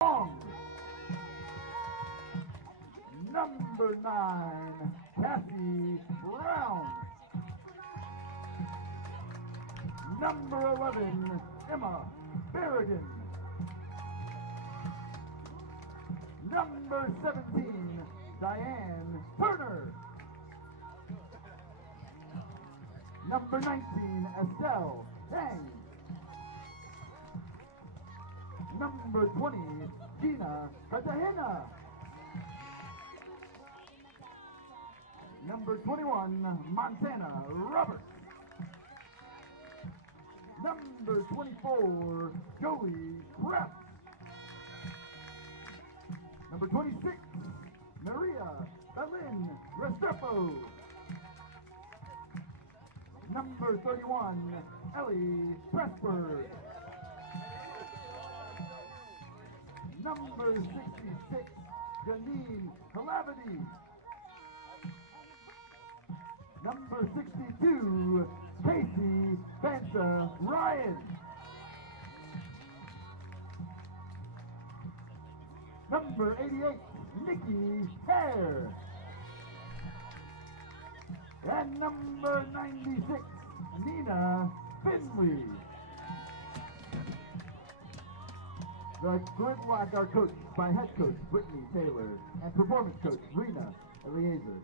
Long. Number 9, Cassie Brown. Number 11, Emma Berrigan. Number 17, Diane Turner. Number 19, Estelle Tang. Number 20, Gina Cartagena. Number 21, Montana Roberts. Number 24, Joey Krebs. Number 26, Maria Belen Restrepo. Number 31, Ellie Pressburg. Number 66, Janine Calavity. Number 62, Casey Bansa Ryan. Number 88, Nikki Hare. And number 96, Nina Finley. The Gridlock are coached by head coach Whitney Taylor and performance coach Rena Eliezer.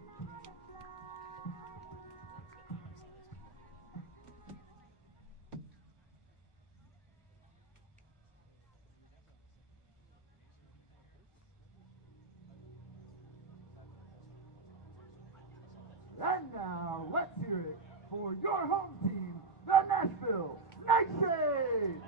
And now, let's hear it for your home team, the Nashville NightShade!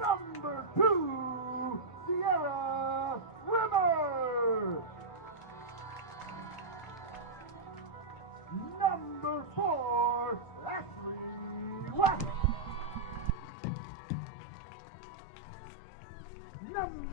Number 2, Sierra Rimmer! Number 4, Ashley West! Number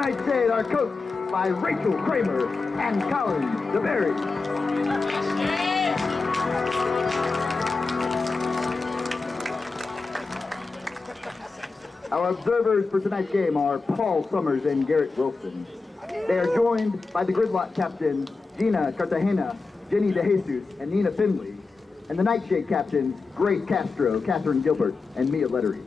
NightShade are coached by Rachel Kramer and Colin DeBerry. Our observers for tonight's game are Paul Summers and Garrett Wilson. They are joined by the Gridlock captains Gina Cartagena, Jenny DeJesus, and Nina Finley, and the NightShade captains Grace Castro, Catherine Gilbert, and Mia Lettery.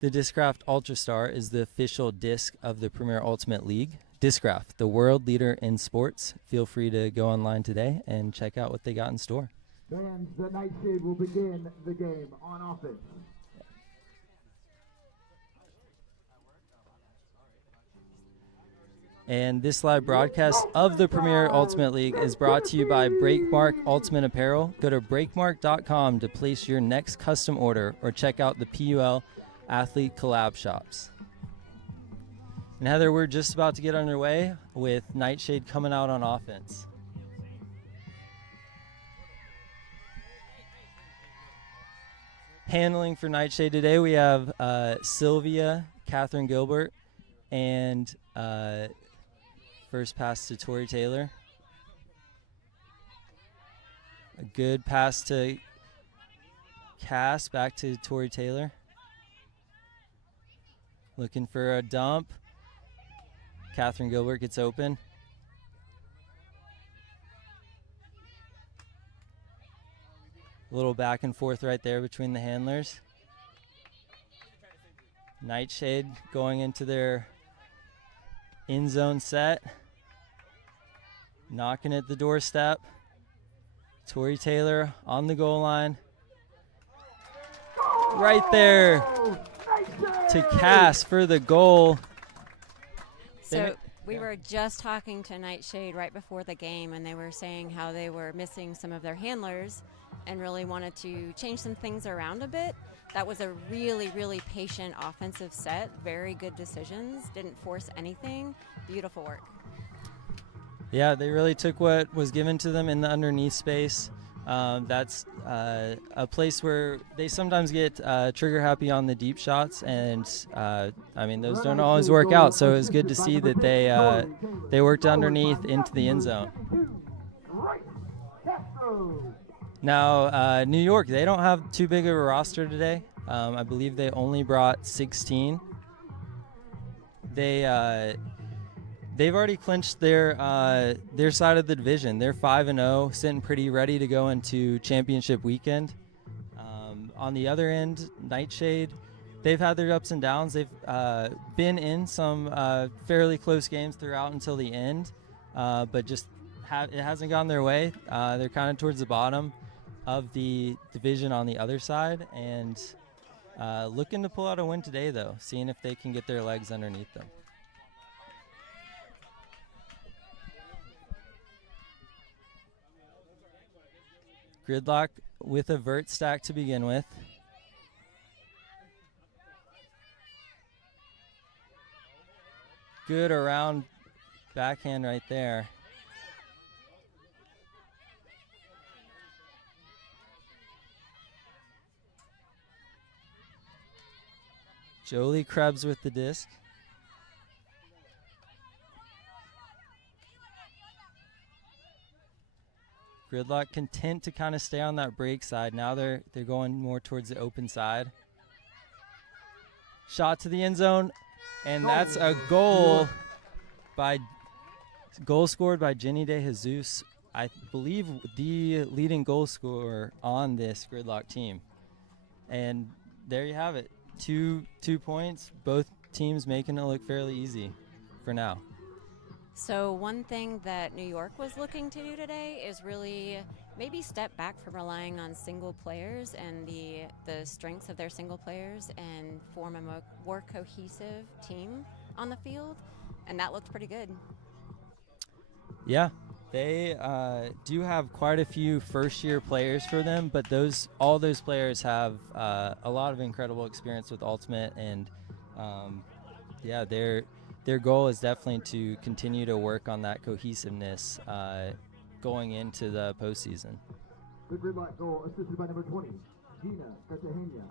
The Discraft Ultrastar is the official disc of the Premier Ultimate League. Discraft, the world leader in sports. Feel free to go online today and check out what they got in store. Fans, the NightShade will begin the game on offense. And this live broadcast of the Premier Ultimate League is brought to you by Breakmark Ultimate Apparel. Go to breakmark.com to place your next custom order or check out the PUL Athlete Collab shops. And Heather, we're just about to get underway with NightShade coming out on offense. Handling for NightShade today, we have Sylvia, Catherine Gilbert, and first pass to Tori Taylor. A good pass to Cass, back to Tori Taylor. Looking for a dump. Catherine Gilbert gets open. A little back and forth right there between the handlers. NightShade going into their in zone set. Knocking at the doorstep. Tori Taylor on the goal line. Right there to Cass for the goal. So We were just talking to Nightshade right before the game, and they were saying how they were missing some of their handlers and really wanted to change some things around a bit. That was a really, really patient offensive set. Very good decisions. Didn't force anything. Beautiful work. Yeah, they really took what was given to them in the underneath space. That's a place where they sometimes get trigger happy on the deep shots, and I mean, those don't always work out. So it was good to see that they worked underneath into the end zone. Now, New York, they don't have too big of a roster today. I believe they only brought 16. They've already clinched their side of the division. They're 5-0, sitting pretty ready to go into championship weekend. On the other end, Nightshade, they've had their ups and downs. They've been in some fairly close games throughout until the end, but just it hasn't gone their way. They're kind of towards the bottom of the division on the other side, and looking to pull out a win today, though, seeing if they can get their legs underneath them. Gridlock with a vert stack to begin with. Good around backhand right there. Jolie Krebs with the disc. Gridlock content to kind of stay on that break side. Now they're going more towards the open side. Shot to the end zone, and that's a goal scored by Jenny De Jesus. I believe the leading goal scorer on this Gridlock team. And there you have it. Two points, both teams making it look fairly easy for now. So one thing that New York was looking to do today is really maybe step back from relying on single players and the strengths of their single players and form a more cohesive team on the field, and that looked pretty good. Yeah, they do have quite a few first-year players for them, but all those players have a lot of incredible experience with Ultimate, and yeah, their goal is definitely to continue to work on that cohesiveness going into the postseason. The Gridlock goal assisted by number 20, Gina Cartagena.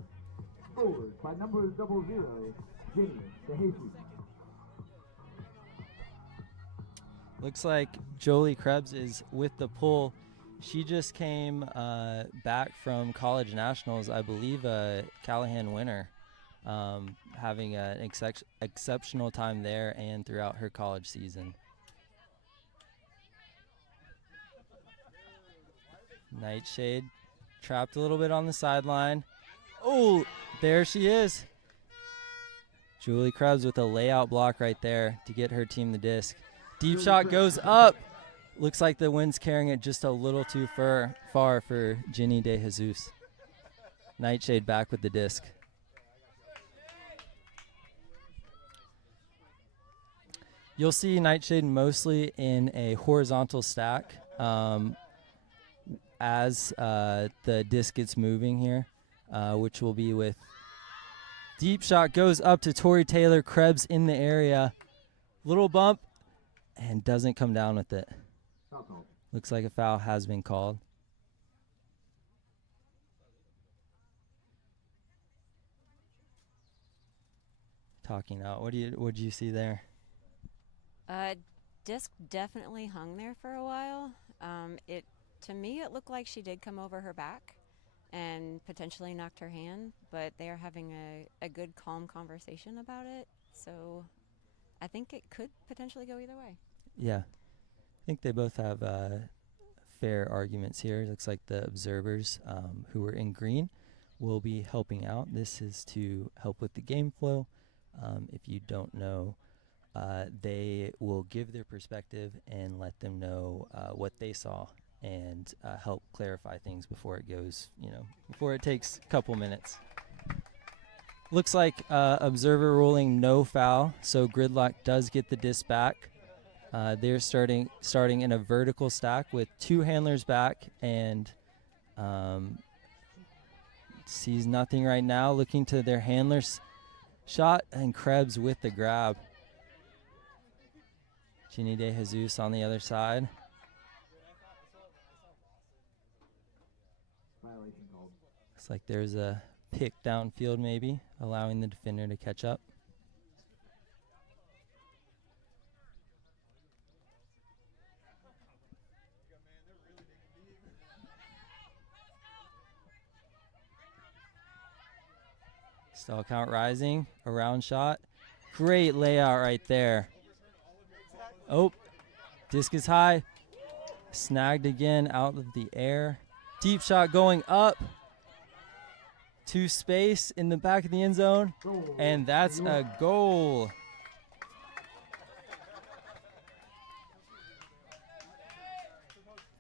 Scored by number 00, Jenny De Jesus. Looks like Jolie Krebs is with the PUL. She just came back from college nationals, I believe a Callahan winner. Having an exceptional time there and throughout her college season. Nightshade trapped a little bit on the sideline. Oh, there she is. Julie Krebs with a layout block right there to get her team the disc. Deep shot goes up. Looks like the wind's carrying it just a little too far for Jenny De Jesus. Nightshade back with the disc. You'll see Nightshade mostly in a horizontal stack as the disc gets moving here, which will be with deep shot goes up to Tori Taylor. Krebs in the area. Little bump and doesn't come down with it. Looks like a foul has been called. Talking out. What did you see there? Disc definitely hung there for a while. To me, it looked like she did come over her back and potentially knocked her hand, but they are having a good, calm conversation about it. So I think it could potentially go either way. Yeah. I think they both have fair arguments here. It looks like the observers who were in green will be helping out. This is to help with the game flow. If you don't know, they will give their perspective and let them know what they saw and help clarify things before it goes, before it takes a couple minutes. Looks like observer ruling no foul, so Gridlock does get the disc back. They're starting in a vertical stack with 2 handlers back, and sees nothing right now. Looking to their handlers shot, and Krebs with the grab. Ginny De Jesus on the other side. Looks like there's a pick downfield maybe, allowing the defender to catch up. Stall count rising, a round shot. Great layout right there. Oh, disc is high. Snagged again out of the air. Deep shot going up to space in the back of the end zone. And that's a goal.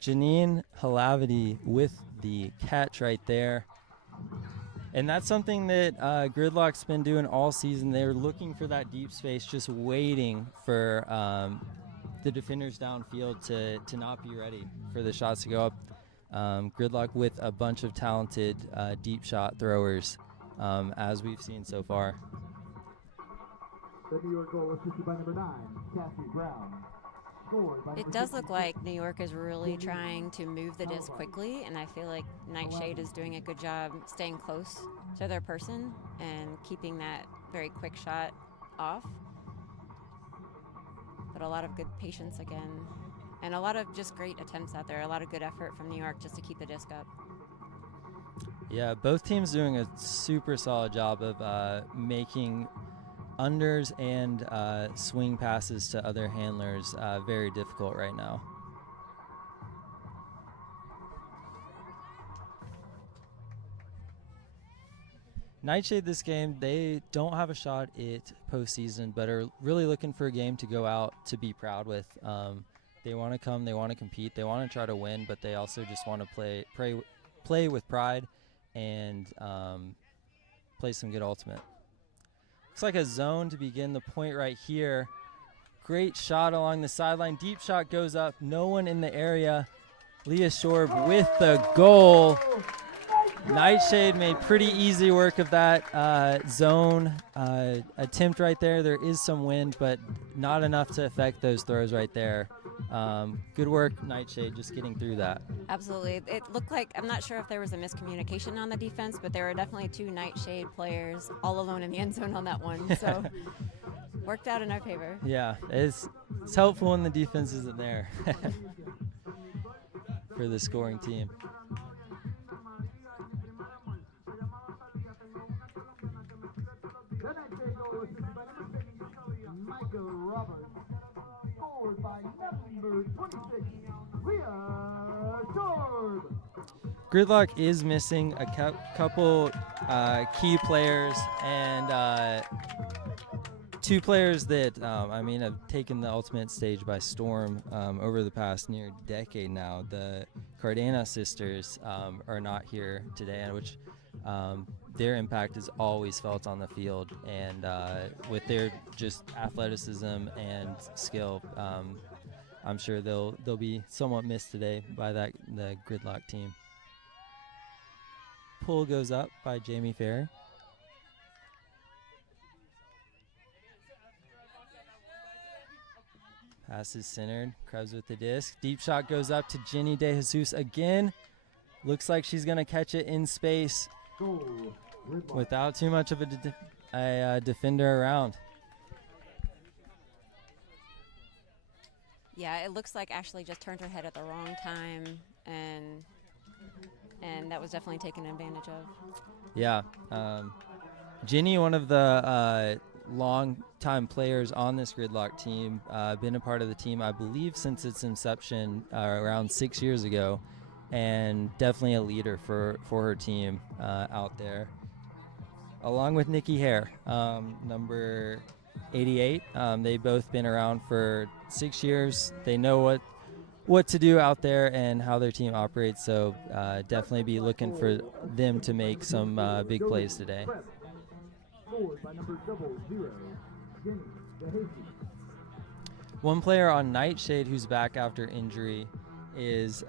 Janine Halavity with the catch right there. And that's something that Gridlock's been doing all season. They're looking for that deep space, just waiting for the defenders downfield to not be ready for the shots to go up. Gridlock with a bunch of talented deep shot throwers, as we've seen so far. The New York goal assisted by number 9, Cassie Brown. It does look like New York is really trying to move the disc quickly, and I feel like Nightshade is doing a good job staying close to their person and keeping that very quick shot off. But a lot of good patience again, and a lot of just great attempts out there, a lot of good effort from New York just to keep the disc up. Yeah, both teams doing a super solid job of making unders and swing passes to other handlers very difficult right now. Nightshade this game, they don't have a shot at postseason, but are really looking for a game to go out to be proud with. They want to come, they want to compete, they want to try to win, but they also just want to play with pride and play some good ultimate. Looks like a zone to begin the point right here. Great shot along the sideline. Deep shot goes up. No one in the area. Leah Shorb with the goal. Nightshade made pretty easy work of that zone attempt right there. There is some wind, but not enough to affect those throws right there. Good work, Nightshade, just getting through that. Absolutely. It looked like, I'm not sure if there was a miscommunication on the defense, but there were definitely 2 Nightshade players all alone in the end zone on that one. So worked out in our favor. Yeah, it's helpful when the defense isn't there for the scoring team. Gridlock is missing a couple key players and 2 players that, have taken the ultimate stage by storm over the past near decade now. The Cardena sisters are not here today, which their impact is always felt on the field. And with their just athleticism and skill, I'm sure they'll be somewhat missed today by the Gridlock team. PUL goes up by Jamie Ferry. Pass is centered. Krebs with the disc. Deep shot goes up to Ginny De Jesus again. Looks like she's going to catch it in space without too much of a defender around. Yeah, it looks like Ashley just turned her head at the wrong time, and that was definitely taken advantage of. Yeah. Ginny, one of the long-time players on this Gridlock team, been a part of the team, I believe, since its inception around 6 years ago, and definitely a leader for her team out there. Along with Nikki Hare, number 88. They've both been around for 6 years. They know what to do out there and how their team operates, so definitely be looking for them to make some big plays today. One player on Nightshade who's back after injury is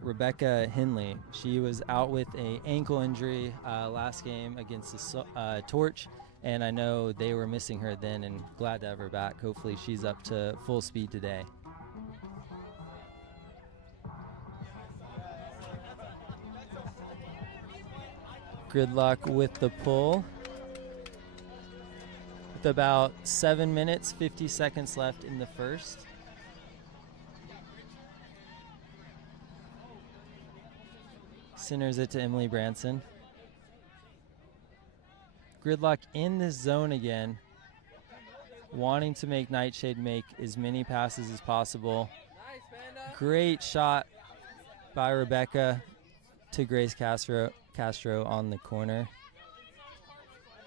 Rebecca Henley. She was out with a ankle injury last game against the Torch, and I know they were missing her then, and glad to have her back. Hopefully she's up to full speed today. Gridlock with the pull. With about 7 minutes, 50 seconds left in the first. Centers it to Emily Branson. Gridlock in this zone again, wanting to make Nightshade make as many passes as possible. Great shot by Rebecca to Grace Castro on the corner.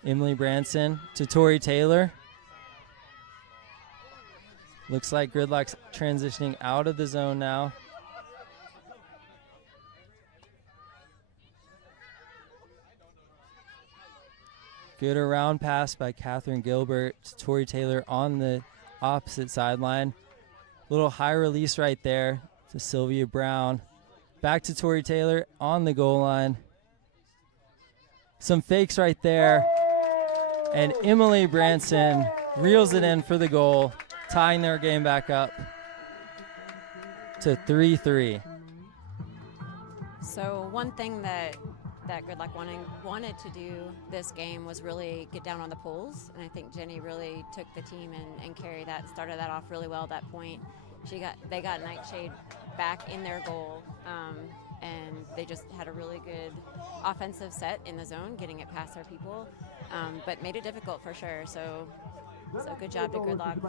Emily Branson to Tori Taylor. Looks like Gridlock's transitioning out of the zone now. Good around pass by Catherine Gilbert to Tori Taylor on the opposite sideline. Little high release right there to Sylvia Brown. Back to Tori Taylor on the goal line. Some fakes right there. And Emily Branson reels it in for the goal, tying their game back up to 3-3. So one thing that Gridlock wanted to do this game was really get down on the pulls, and I think Jenny really took the team and carried that, started that off really well at that point. They got Nightshade back in their goal, and they just had a really good offensive set in the zone, getting it past their people, but made it difficult for sure. So good job to Gridlock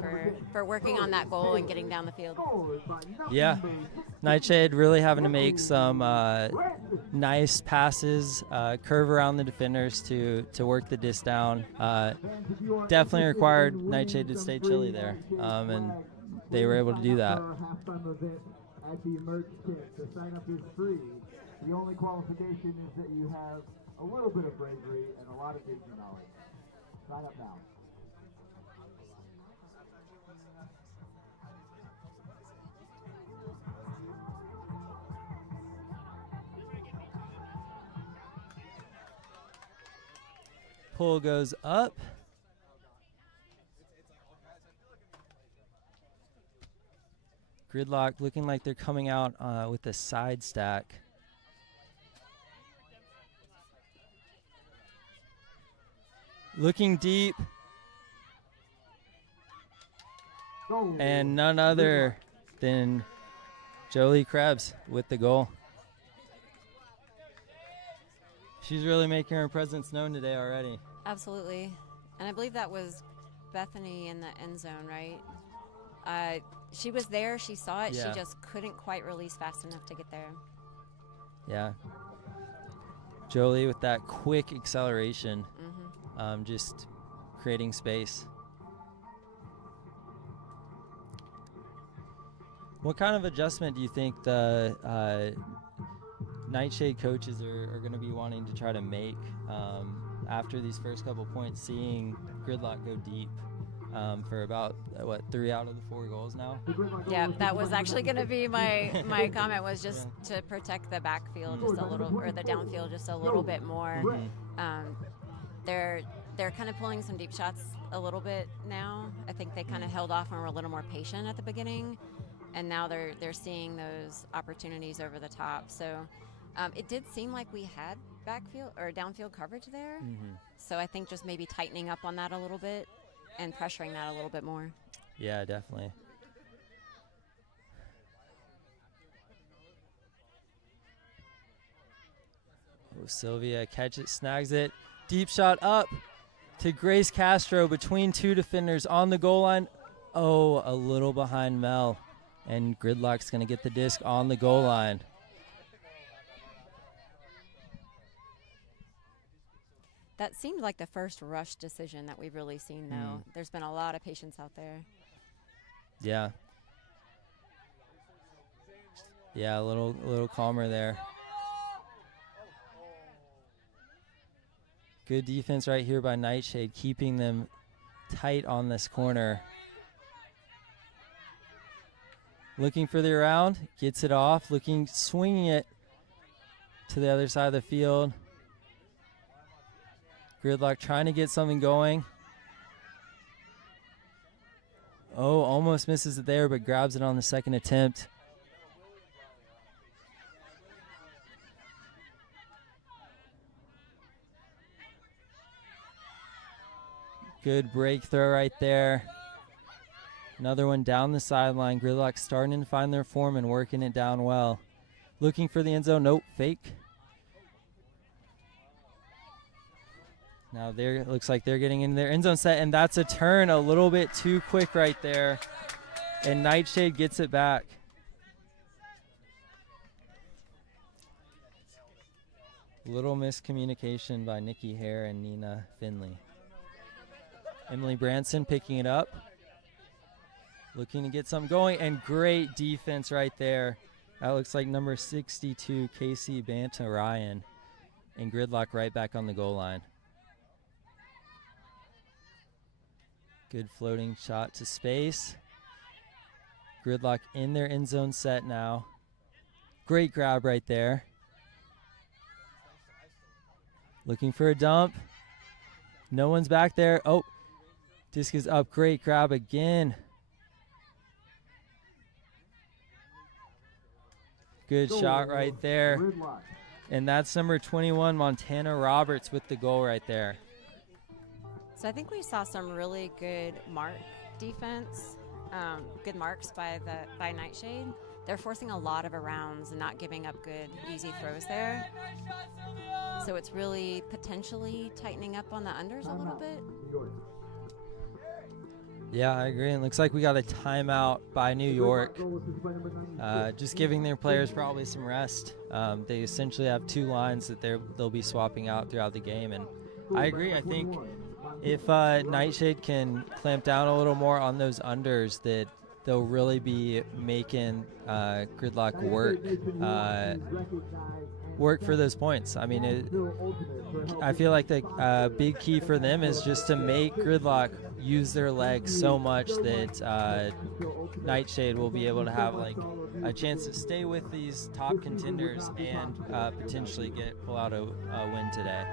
for working on that goal and getting down the field. Yeah, Nightshade really having to make some nice passes, curve around the defenders to work the disc down. Definitely required Nightshade to stay chilly there, and they were able to do that. At the Emerge kit. The sign up is free. The only qualification is that you have a little bit of bravery and a lot of digital knowledge. Sign up now. Pull goes up. Gridlock looking like they're coming out with a side stack. Looking deep. And none other than Jolie Krebs with the goal. She's really making her presence known today already. Absolutely. And I believe that was Bethany in the end zone, right? She was there, she saw it, Yeah. She just couldn't quite release fast enough to get there. Yeah. Jolie with that quick acceleration, just creating space. What kind of adjustment do you think the Nightshade coaches are going to be wanting to try to make after these first couple points, seeing Gridlock go deep for about, 3 out of the 4 goals now? Yeah, that was actually going to be my comment, was just to protect the backfield just a little, or the downfield just a little bit more. They're kind of pulling some deep shots a little bit now. I think they kind of held off and were a little more patient at the beginning, and now they're seeing those opportunities over the top. So it did seem like we had backfield or downfield coverage there. So I think just maybe tightening up on that a little bit and pressuring that a little bit more. Yeah, definitely. Oh, Sylvia catches, snags it. Deep shot up to Grace Castro between 2 defenders on the goal line. Oh, a little behind Mel. And Gridlock's going to get the disc on the goal line. That seemed like the first rush decision that we've really seen, though. There's been a lot of patience out there. Yeah. Yeah, a little calmer there. Good defense right here by Nightshade, keeping them tight on this corner. Looking for the around, gets it off, swinging it to the other side of the field. Gridlock trying to get something going. Oh, almost misses it there, but grabs it on the second attempt. Good break throw right there. Another one down the sideline. Gridlock starting to find their form and working it down well. Looking for the end zone. Nope, fake. Now there, it looks like they're getting in their end zone set, and that's a turn a little bit too quick right there. And Nightshade gets it back. Little miscommunication by Nikki Hare and Nina Finley. Emily Branson picking it up. Looking to get something going, and great defense right there. That looks like number 62, Casey Banta-Ryan. And Gridlock right back on the goal line. Good floating shot to space. Gridlock in their end zone set now. Great grab right there. Looking for a dump. No one's back there. Oh, disc is up. Great grab again. Good shot right there. And that's number 21, Montana Roberts, with the goal right there. So I think we saw some really good mark defense, good marks by Nightshade. They're forcing a lot of arounds and not giving up good, easy throws there. So it's really potentially tightening up on the unders a little bit. Yeah, I agree. It looks like we got a timeout by New York. Just giving their players probably some rest. They essentially have two lines that they'll be swapping out throughout the game. And I agree. I think if Nightshade can clamp down a little more on those unders, that they'll really be making Gridlock work for those points. I mean, I feel like the big key for them is just to make Gridlock use their legs so much that Nightshade will be able to have like a chance to stay with these top contenders and potentially pull out a win today.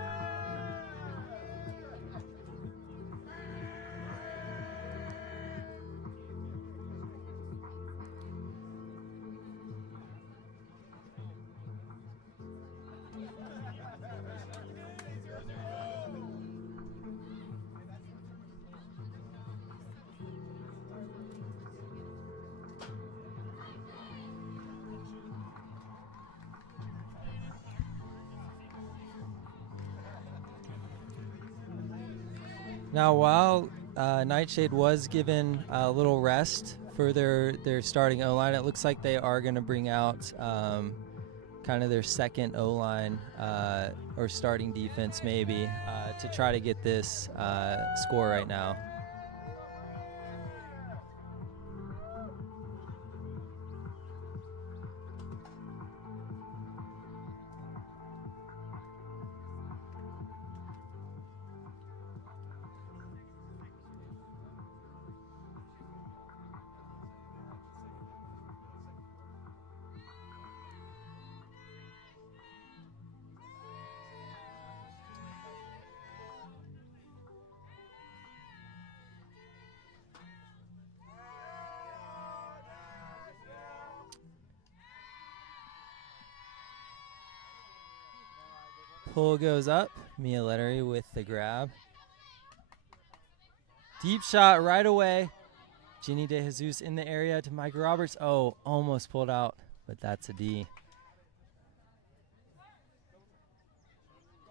Now, while Nightshade was given a little rest for their starting O-line, it looks like they are going to bring out kind of their second O-line or starting defense maybe to try to get this score right now. Pull goes up. Mia Lettery with the grab. Deep shot right away. Jenny De Jesus in the area to Mike Roberts. Oh, almost pulled out, but that's a D.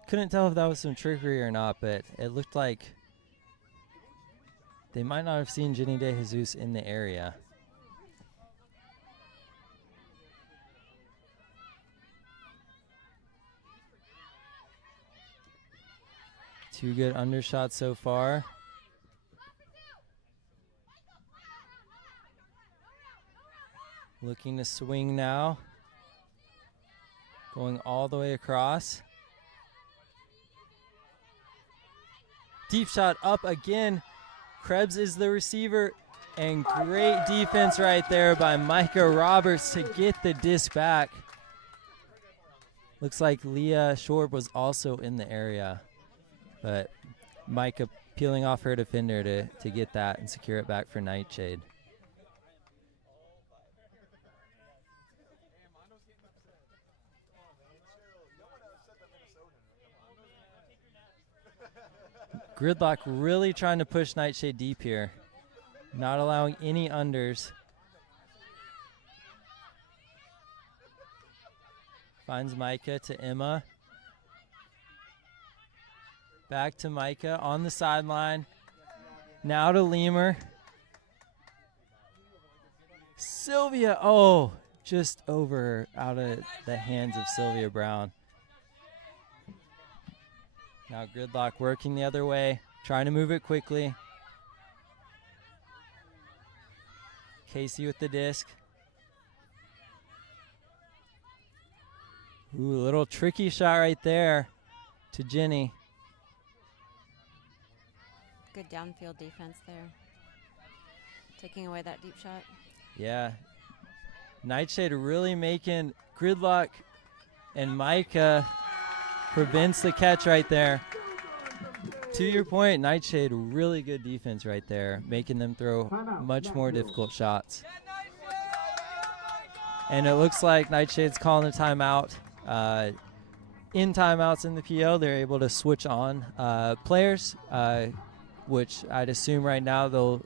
Couldn't tell if that was some trickery or not, but it looked like they might not have seen Jenny De Jesus in the area. Two good undershots so far. Looking to swing now. Going all the way across. Deep shot up again. Krebs is the receiver. And great defense right there by Micah Roberts to get the disc back. Looks like Leah Shorb was also in the area, but Micah peeling off her defender to get that and secure it back for Nightshade. Gridlock really trying to push Nightshade deep here, not allowing any unders. Finds Micah to Emma. Back to Micah on the sideline. Now to Lemur. Sylvia, oh, just over out of the hands of Sylvia Brown. Now Gridlock working the other way, trying to move it quickly. Casey with the disc. Ooh, a little tricky shot right there to Jenny. Good downfield defense there. Taking away that deep shot. Yeah. Nightshade really making Gridlock and Micah prevents the catch right there. To your point, Nightshade, really good defense right there, making them throw much more difficult shots. And it looks like Nightshade's calling a timeout. In timeouts in the PO, they're able to switch on players, which I'd assume right now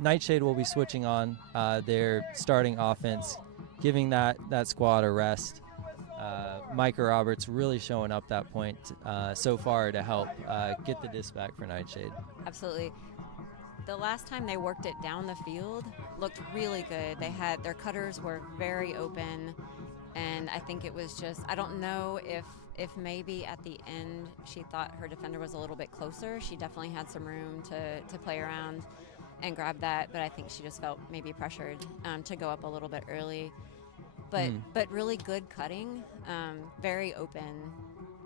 Nightshade will be switching on their starting offense, giving that squad a rest. Micah Roberts really showing up that point so far to help get the disc back for Nightshade. Absolutely. The last time they worked it down the field looked really good. They had their cutters were very open, and I think it was just, I don't know if maybe at the end she thought her defender was a little bit closer. She definitely had some room to play around and grab that, but I think she just felt maybe pressured to go up a little bit early. But really good cutting, very open.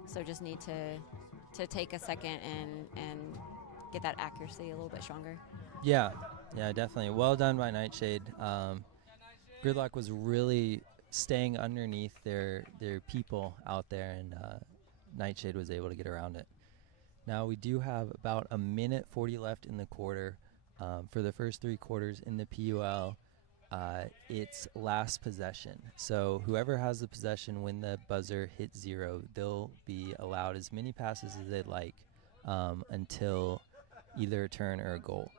So just need to take a second and get that accuracy a little bit stronger. Yeah, definitely. Well done by Nightshade. Gridlock was really staying underneath their people out there, and Nightshade was able to get around it. Now we do have about a minute 40 left in the quarter. For the first 3 quarters in the PUL, it's last possession. So whoever has the possession when the buzzer hits 0, they'll be allowed as many passes as they'd like until either a turn or a goal.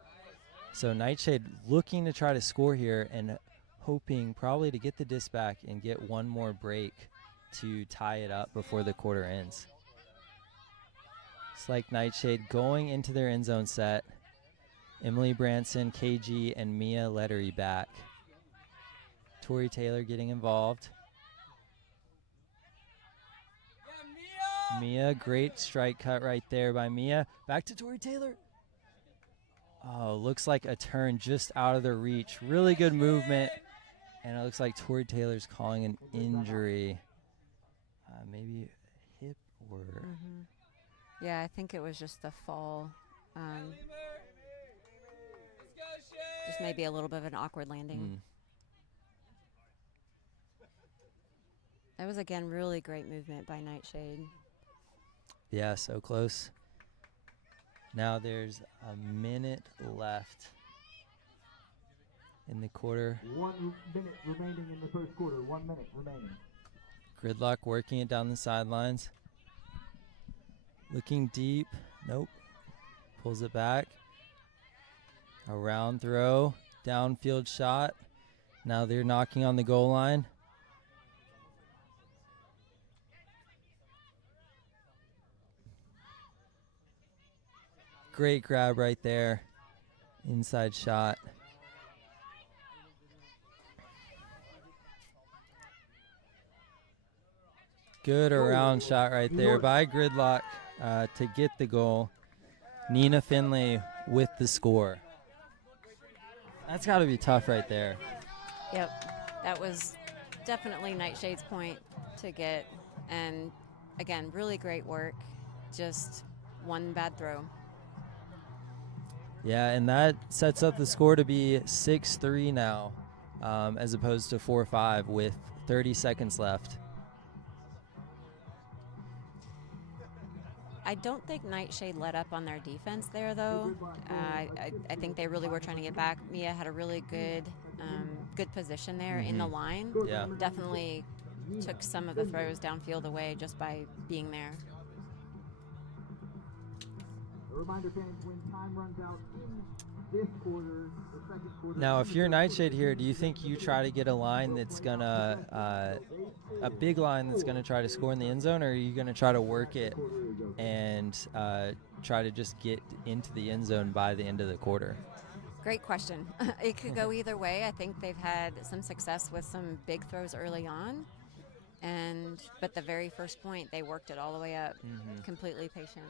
So Nightshade looking to try to score here and hoping probably to get the disc back and get one more break to tie it up before the quarter ends. It's like Nightshade going into their end zone set. Emily Branson, KG, and Mia Lettery back. Tori Taylor getting involved. Mia, great strike cut right there by Mia. Back to Tori Taylor. Oh, looks like a turn just out of their reach. Really good movement. And it looks like Tori Taylor's calling an injury. Maybe a hip or... Yeah, I think it was just the fall. Just maybe a little bit of an awkward landing. That was, again, really great movement by Nightshade. Yeah, so close. Now there's a minute left in the quarter. 1 minute remaining in the first quarter. 1 minute remaining. Gridlock working it down the sidelines. Looking deep. Nope. Pulls it back. A round throw. Downfield shot. Now they're knocking on the goal line. Great grab right there. Inside shot. Good around shot right there by Gridlock to get the goal. Nina Finley with the score. That's got to be tough right there. Yep, that was definitely Nightshade's point to get. And again, really great work. Just one bad throw. Yeah, and that sets up the score to be 6-3 now, as opposed to 4-5 with 30 seconds left. I don't think Nightshade let up on their defense there, though. I think they really were trying to get back. Mia had a really good position there in the line. Yeah. Definitely took some of the throws downfield away just by being there. A reminder, fans, when time runs out in this quarter, the second quarter. Now, if you're Nightshade here, do you think you try to get a line that's gonna, a big line that's gonna try to score in the end zone, or are you gonna try to work it and try to just get into the end zone by the end of the quarter? Great question. It could go either way. I think they've had some success with some big throws early on, but the very first point, they worked it all the way up, completely patient.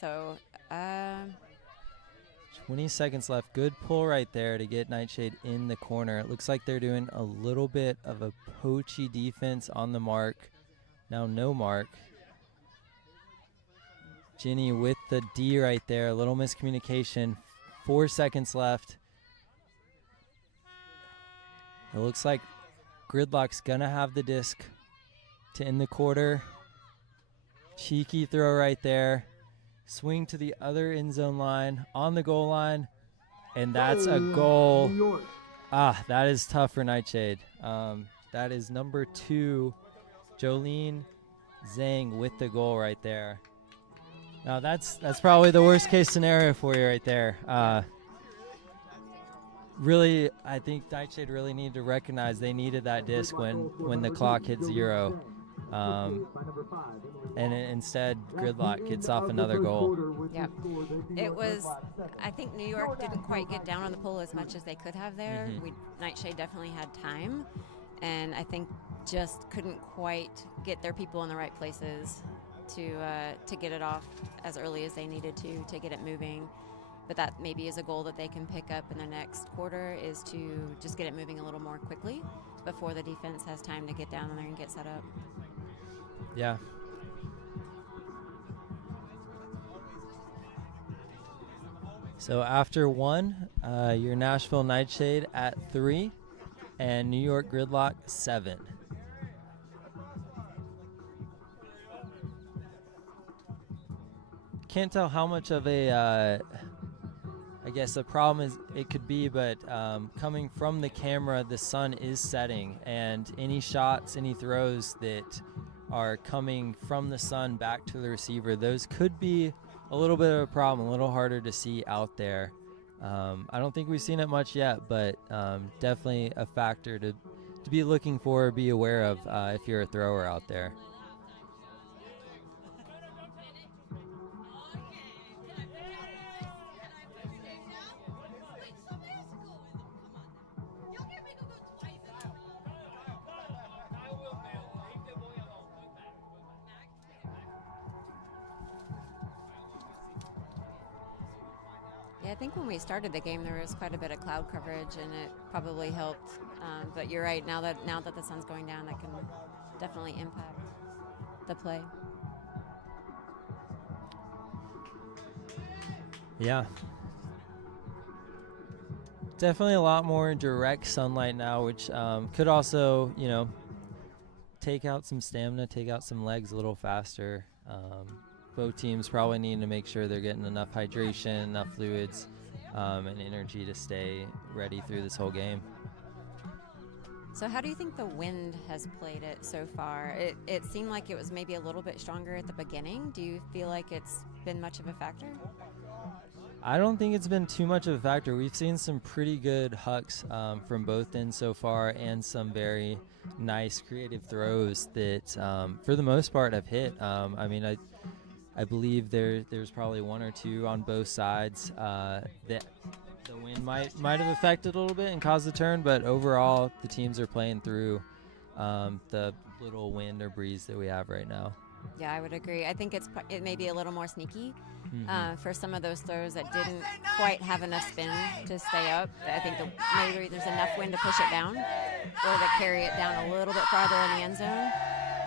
So, 20 seconds left. Good pull right there to get Nightshade in the corner. It looks like they're doing a little bit of a poachy defense on the mark. Now no mark. Ginny with the D right there. A little miscommunication. 4 seconds left. It looks like Gridlock's gonna have the disc to end the quarter. Cheeky throw right there. Swing to the other end zone line, on the goal line, and that's a goal. That is tough for Nightshade. That is number 2, Jolene Zhang with the goal right there. Now that's probably the worst case scenario for you right there. Really, I think Nightshade really needed to recognize they needed that disc when the clock hit 0. And instead, Gridlock gets off another goal. Yep. It was, I think New York didn't quite get down on the pole as much as they could have there. Nightshade definitely had time, and I think just couldn't quite get their people in the right places to get it off as early as they needed to get it moving. But that maybe is a goal that they can pick up in the next quarter, is to just get it moving a little more quickly before the defense has time to get down there and get set up. Yeah. So after 1, your Nashville NightShade at 3, and New York Gridlock 7. Can't tell how much of a, I guess a problem is it could be, but coming from the camera, the sun is setting, and any shots, any throws that are coming from the sun back to the receiver, those could be a little bit of a problem, a little harder to see out there. I don't think we've seen it much yet, but definitely a factor to be looking for, be aware of if you're a thrower out there. Yeah, I think when we started the game, there was quite a bit of cloud coverage, and it probably helped. But you're right. Now that the sun's going down, that can definitely impact the play. Yeah. Definitely a lot more direct sunlight now, which could also, take out some stamina, take out some legs a little faster. Both teams probably need to make sure they're getting enough hydration, enough fluids, and energy to stay ready through this whole game. So how do you think the wind has played it so far? It seemed like it was maybe a little bit stronger at the beginning. Do you feel like it's been much of a factor? I don't think it's been too much of a factor. We've seen some pretty good hucks from both ends so far, and some very nice creative throws that, for the most part, have hit. I believe there's probably 1 or 2 on both sides that the wind might have affected a little bit and caused the turn, but overall the teams are playing through the little wind or breeze that we have right now. Yeah, I would agree. I think it may be a little more sneaky for some of those throws that didn't quite have enough spin to stay up. I think maybe there's enough wind to push it down or to carry it down a little bit farther in the end zone,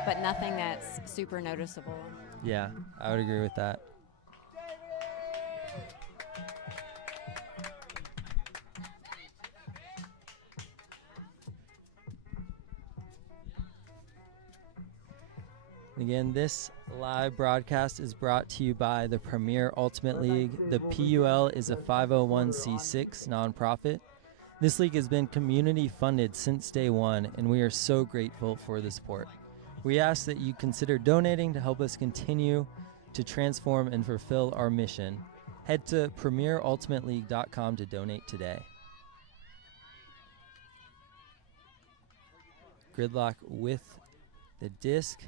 but nothing that's super noticeable. Yeah, I would agree with that. Again, this live broadcast is brought to you by the Premier Ultimate League. The PUL is a 501c6 nonprofit. This league has been community funded since day one, and we are so grateful for the support. We ask that you consider donating to help us continue to transform and fulfill our mission. Head to premierultimateleague.com to donate today. Gridlock with the disc.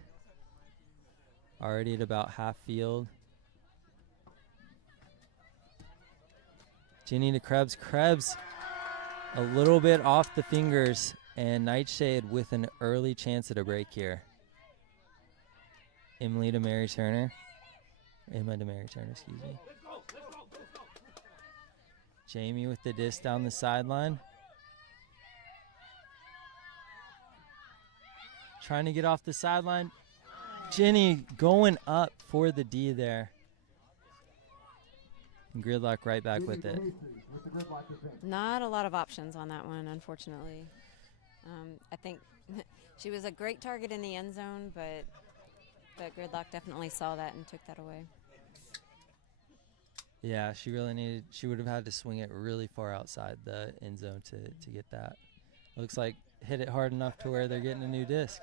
Already at about half field. Ginny to Krebs. Krebs a little bit off the fingers, and Nightshade with an early chance at a break here. Emma to Mary Turner, excuse me. Jamie with the disc down the sideline. Trying to get off the sideline. Jenny going up for the D there. And Gridlock right back with it. Not a lot of options on that one, unfortunately. I think she was a great target in the end zone, but Gridlock definitely saw that and took that away. Yeah, she would have had to swing it really far outside the end zone to get that. Looks like hit it hard enough to where they're getting a new disc.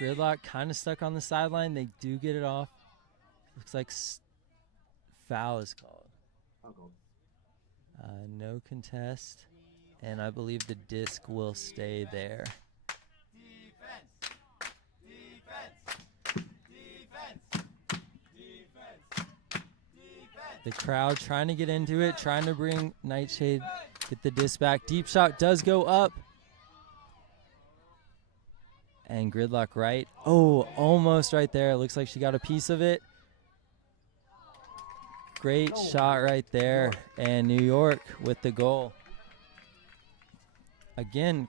Gridlock kind of stuck on the sideline. They do get it off. Looks like foul is called. No contest, and I believe the disc will stay there. The crowd trying to get into it, trying to bring Nightshade, get the disc back. Deep shot does go up. And Gridlock right. Oh, almost right there. It looks like she got a piece of it. Great shot right there. And New York with the goal. Again,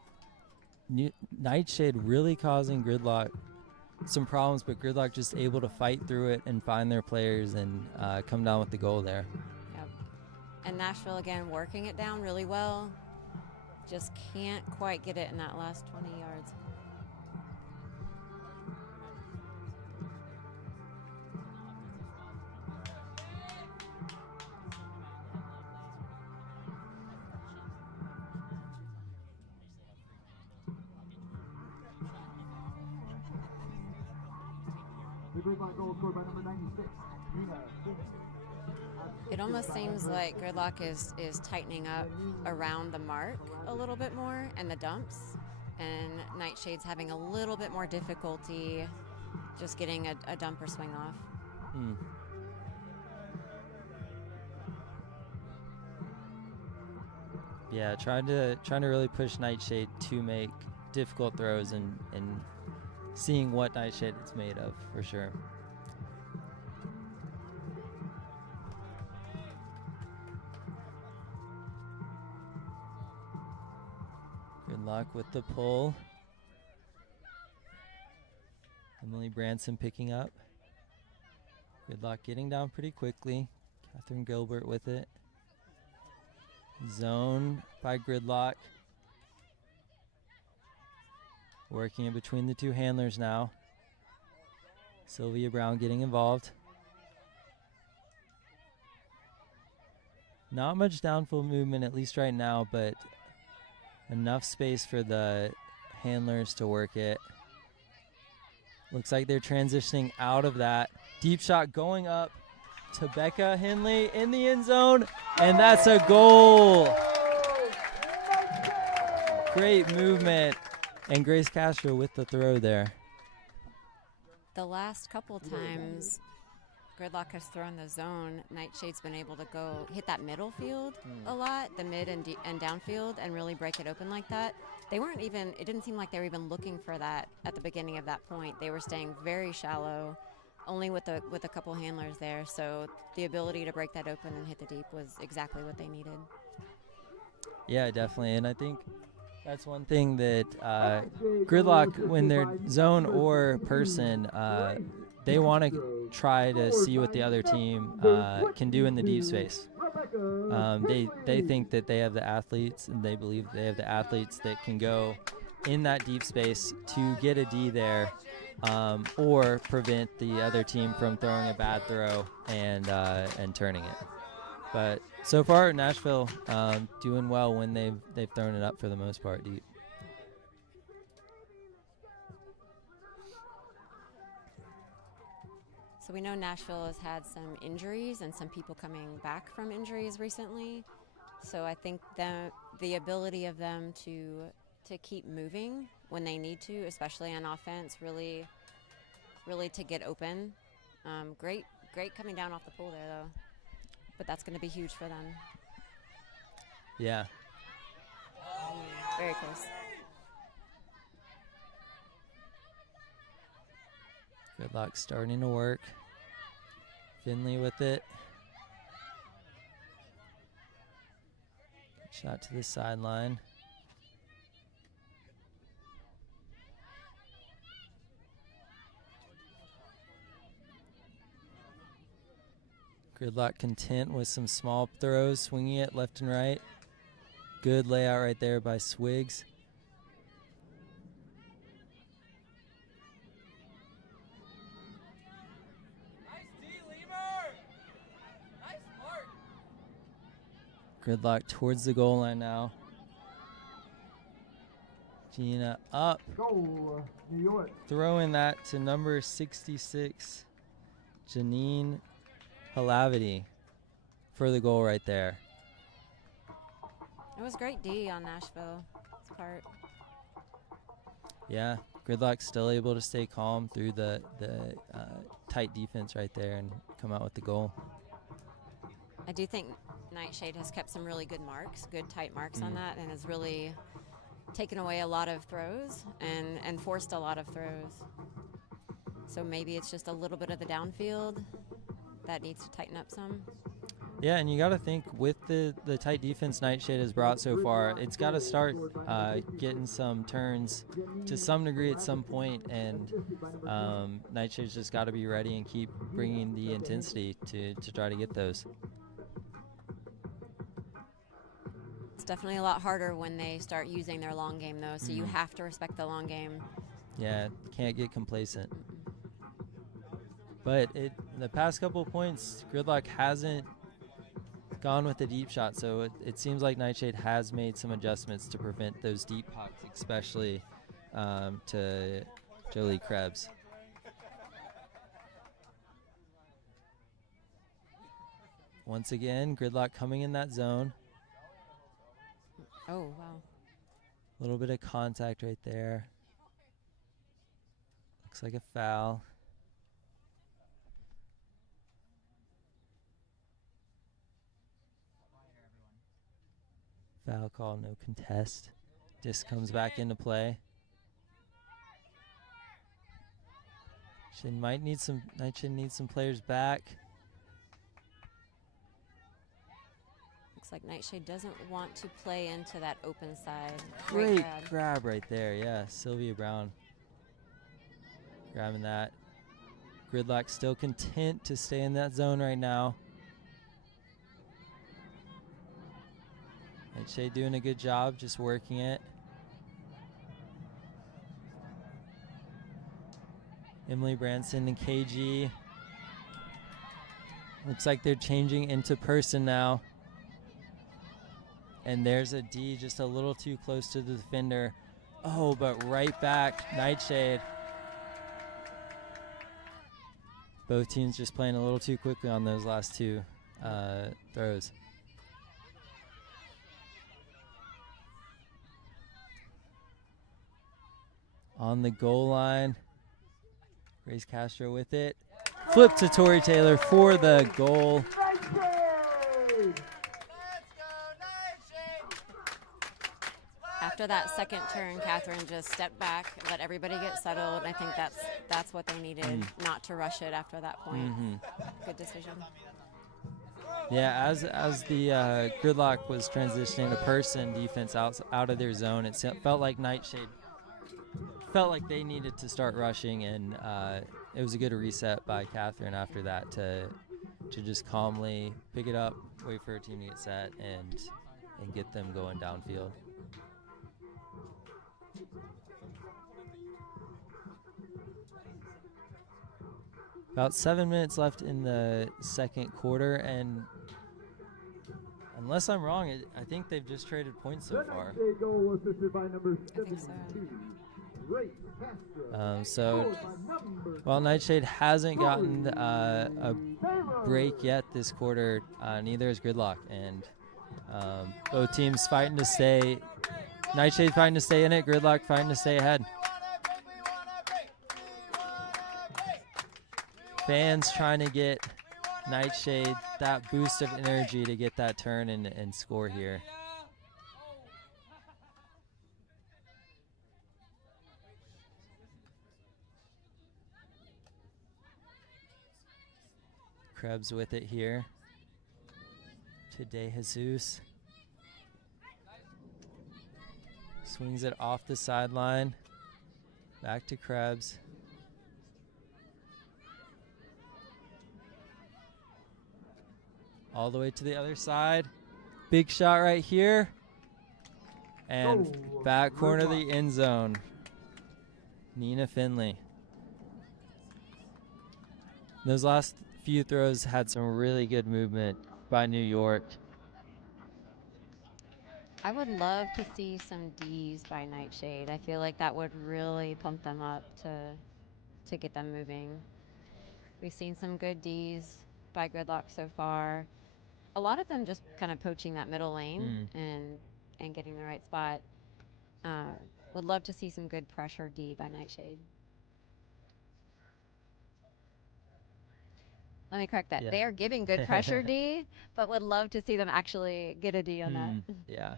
Nightshade really causing Gridlock some problems, but Gridlock just able to fight through it and find their players and come down with the goal there. Yep. And Nashville, again, working it down really well. Just can't quite get it in that last 20 yards. It almost seems like Gridlock is tightening up around the mark a little bit more and the dumps, and Nightshade's having a little bit more difficulty just getting a dumper swing off. Yeah, trying to really push Nightshade to make difficult throws and seeing what Nightshade is made of, for sure. Gridlock with the pull. Emily Branson picking up. Gridlock getting down pretty quickly. Catherine Gilbert with it. Zone by Gridlock. Working in between the two handlers now. Sylvia Brown getting involved. Not much downfield movement, at least right now, but enough space for the handlers to work it. Looks like they're transitioning out of that. Deep shot going up to Becca Henley in the end zone, and that's a goal. Great movement, and Grace Castro with the throw there. The last couple times Gridlock has thrown the zone, Nightshade's been able to go hit that middle field a lot, the mid and downfield, and really break it open like that. They weren't even, it didn't seem like they were even looking for that at the beginning of that point. They were staying very shallow, only with a couple handlers there. So the ability to break that open and hit the deep was exactly what they needed. Yeah, definitely. And I think that's one thing that Gridlock, when they're zone or person, they want to try to see what the other team can do in the deep space. They think that they have the athletes, and they believe they have the athletes that can go in that deep space to get a D there, or prevent the other team from throwing a bad throw and turning it. But so far, Nashville doing well when they've thrown it up for the most part deep. So we know Nashville has had some injuries and some people coming back from injuries recently. So I think the ability of them to keep moving when they need to, especially on offense, really to get open. Great coming down off the pool there, though. But that's going to be huge for them. Yeah. Very close. Gridlock starting to work. Finley with it. Shot to the sideline. Gridlock content with some small throws, swinging it left and right. Good layout right there by Swiggs. Gridlock towards the goal line now. Gina up. Goal, New York. Throwing that to number 66, Janine Halavity, for the goal right there. It was great D on Nashville's part. Yeah, Gridlock's still able to stay calm through the tight defense right there and come out with the goal. I do think Nightshade has kept some really good marks, good tight marks on that, and has really taken away a lot of throws and forced a lot of throws. So maybe it's just a little bit of the downfield that needs to tighten up some. Yeah, and you got to think with the tight defense Nightshade has brought so far, it's got to start getting some turns to some degree at some point, and Nightshade's just got to be ready and keep bringing the intensity to try to get those. It's definitely a lot harder when they start using their long game, though, so you have to respect the long game. Yeah, can't get complacent. But the past couple of points, Gridlock hasn't gone with the deep shot, so it seems like Nightshade has made some adjustments to prevent those deep pucks, especially to Jolie Krebs. Once again, Gridlock coming in that zone. Oh, wow. A little bit of contact right there. Looks like a foul. Foul call, no contest. Disc comes back into play. Nightshade needs some players back. Looks like Nightshade doesn't want to play into that open side. Great grab right there, yeah. Sylvia Brown grabbing that. Gridlock still content to stay in that zone right now. Nightshade doing a good job just working it. Emily Branson and KG. Looks like they're changing into person now. And there's a D just a little too close to the defender. Oh, but right back, Nightshade. Both teams just playing a little too quickly on those last two throws. On the goal line, Grace Castro with it. Flip to Tori Taylor for the goal. After that second turn, Catherine just stepped back, let everybody get settled. I think that's what they needed, not to rush it after that point. Good decision. Yeah, as the Gridlock was transitioning to person defense out of their zone, it felt like Nightshade felt like they needed to start rushing, and it was a good reset by Catherine after that to just calmly pick it up, wait for her team to get set, and get them going downfield. About 7 minutes left in the second quarter, and unless I'm wrong, I think they've just traded points so far. Goal assisted by number I think so. 72. So while Nightshade hasn't gotten a break yet this quarter, neither is Gridlock, and both teams fighting to stay. Nightshade fighting to stay in it, Gridlock fighting to stay ahead. Fans trying to get Nightshade that boost of energy to get that turn and score here. Krebs with it here to De Jesus. Swings it off the sideline. Back to Krebs. All the way to the other side. Big shot right here. And back corner of the end zone. Nina Finley. Those last few throws had some really good movement by New York. I would love to see some Ds by Nightshade. I feel like that would really pump them up to get them moving. We've seen some good Ds by Gridlock so far. A lot of them just kind of poaching that middle lane and getting the right spot. Would love to see some good pressure D by Nightshade. Let me correct that. Yeah. They are giving good pressure D, but would love to see them actually get a D on that. Yeah.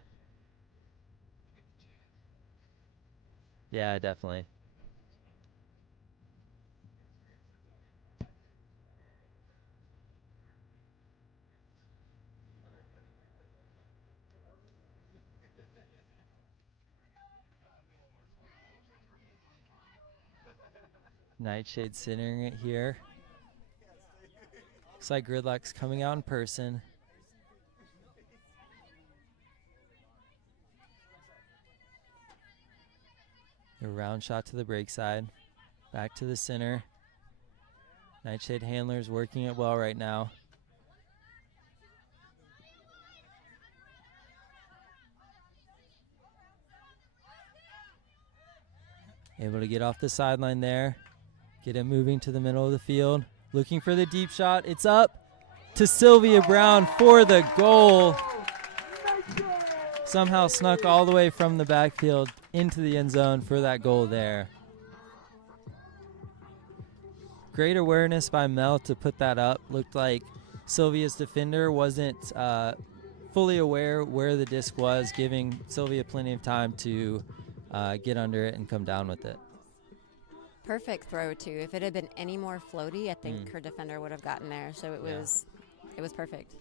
Yeah, definitely. Nightshade centering it here. Looks like Gridlock's coming out in person. A round shot to the break side. Back to the center. Nightshade handlers working it well right now. Able to get off the sideline there. Get it moving to the middle of the field. Looking for the deep shot. It's up to Sylvia Brown for the goal. Somehow snuck all the way from the backfield into the end zone for that goal there. Great awareness by Mel to put that up. Looked like Sylvia's defender wasn't fully aware where the disc was, giving Sylvia plenty of time to get under it and come down with it. Perfect throw too. If it had been any more floaty, I think her defender would have gotten there. So it was perfect.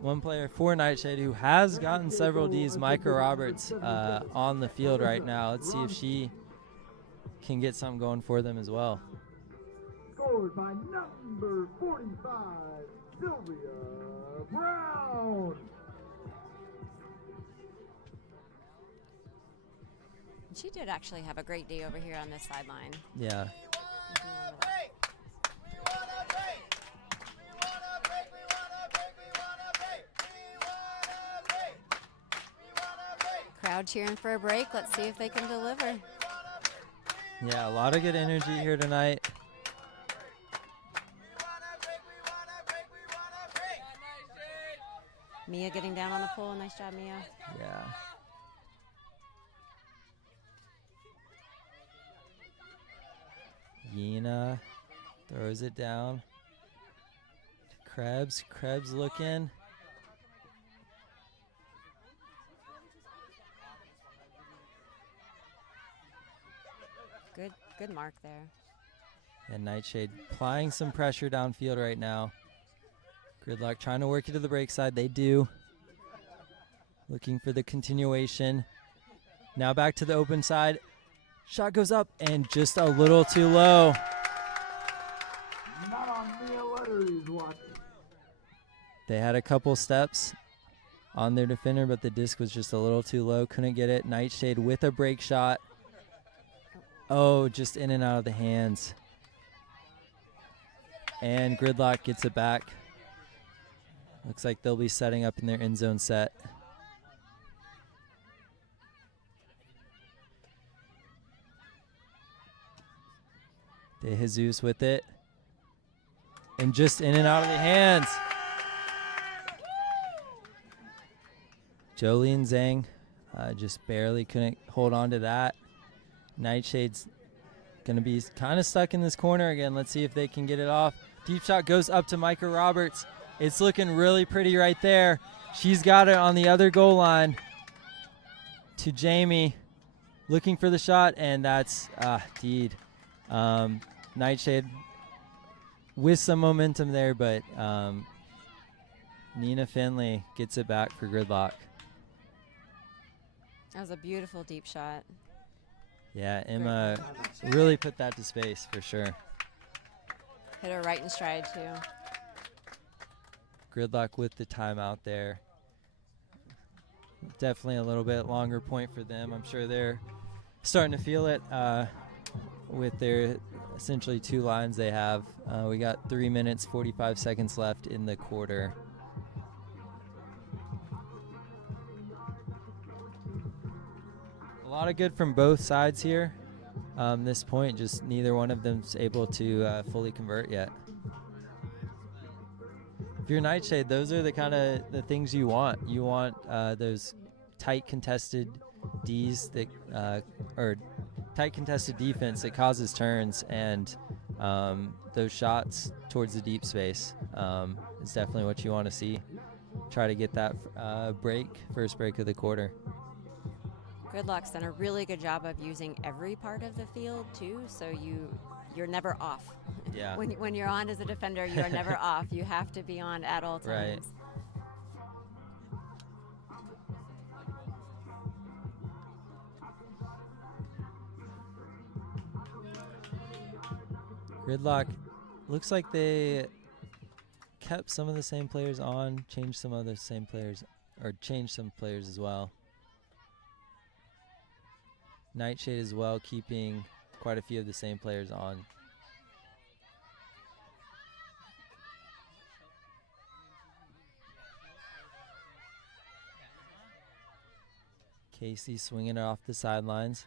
One player for Nightshade who has gotten several Ds, Micah Roberts, on the field right now. Let's see if she can get something going for them as well. Scored by number 45, Sylvia Brown. She did actually have a great D over here on this sideline. Yeah. Crowd cheering for a break. Let's see if they can deliver. Yeah, a lot of good energy here tonight. Mia getting down on the pole. Nice job, Mia. Yeah. Yena throws it down. Krebs looking. Good mark there. And Nightshade applying some pressure downfield right now. Gridlock trying to work it to the break side. They do. Looking for the continuation. Now back to the open side. Shot goes up and just a little too low. Not on me, what are these watching? They had a couple steps on their defender, but the disc was just a little too low. Couldn't get it. Nightshade with a break shot. Oh, just in and out of the hands. And Gridlock gets it back. Looks like they'll be setting up in their end zone set. De Jesus with it. And just in and out of the hands. Jolene Zhang just barely couldn't hold on to that. Nightshade's going to be kind of stuck in this corner again. Let's see if they can get it off. Deep shot goes up to Micah Roberts. It's looking really pretty right there. She's got it on the other goal line to Jamie. Looking for the shot, and that's Deed. Nightshade with some momentum there, but Nina Finley gets it back for Gridlock. That was a beautiful deep shot. Yeah, Emma really put that to space for sure. Hit her right in stride, too. Gridlock with the timeout there. Definitely a little bit longer point for them. I'm sure they're starting to feel it with their essentially 2 lines they have. We got 3 minutes, 45 seconds left in the quarter. A lot of good from both sides here. This point, just neither one of them's able to fully convert yet. If you're Nightshade, those are the kind of the things you want. You want those tight contested Ds that or tight contested defense that causes turns, and those shots towards the deep space is definitely what you want to see. Try to get that first break of the quarter. Gridlock's done a really good job of using every part of the field too, so you're never off. Yeah. When you're on as a defender, you're never off. You have to be on at all times. Right. Gridlock looks like they kept some of the same players on, changed some of the same players, or changed some players as well. Nightshade as well, keeping quite a few of the same players on. Casey swinging it off the sidelines.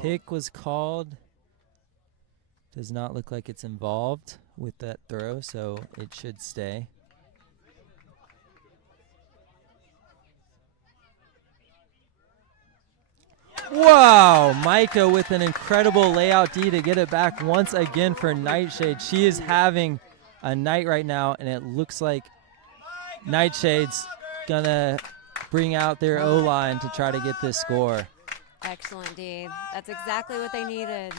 Pick was called. Does not look like it's involved with that throw, so it should stay. Wow, Micah with an incredible layout D to get it back once again for Nightshade. She is having a night right now, and it looks like Nightshade's gonna bring out their O-line to try to get this score. Excellent, D. That's exactly what they needed.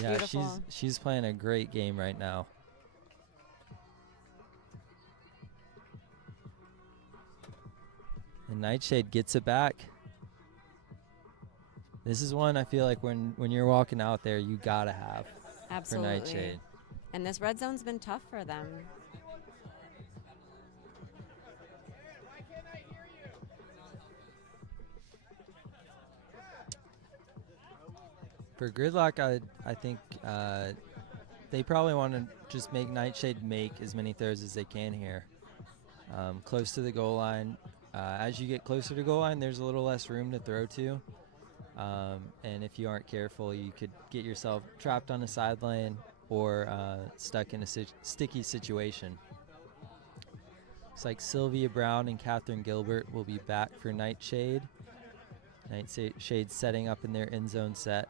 Yeah, Beautiful. she's playing a great game right now. And Nightshade gets it back. This is one I feel like when you're walking out there, you gotta have. Absolutely. For Nightshade. And this red zone's been tough for them. For Gridlock, I think they probably want to just make Nightshade make as many throws as they can here. Close to the goal line. As you get closer to goal line, there's a little less room to throw to. And if you aren't careful, you could get yourself trapped on a sideline or stuck in a sticky situation. Looks like Sylvia Brown and Catherine Gilbert will be back for Nightshade. Nightshade setting up in their end zone set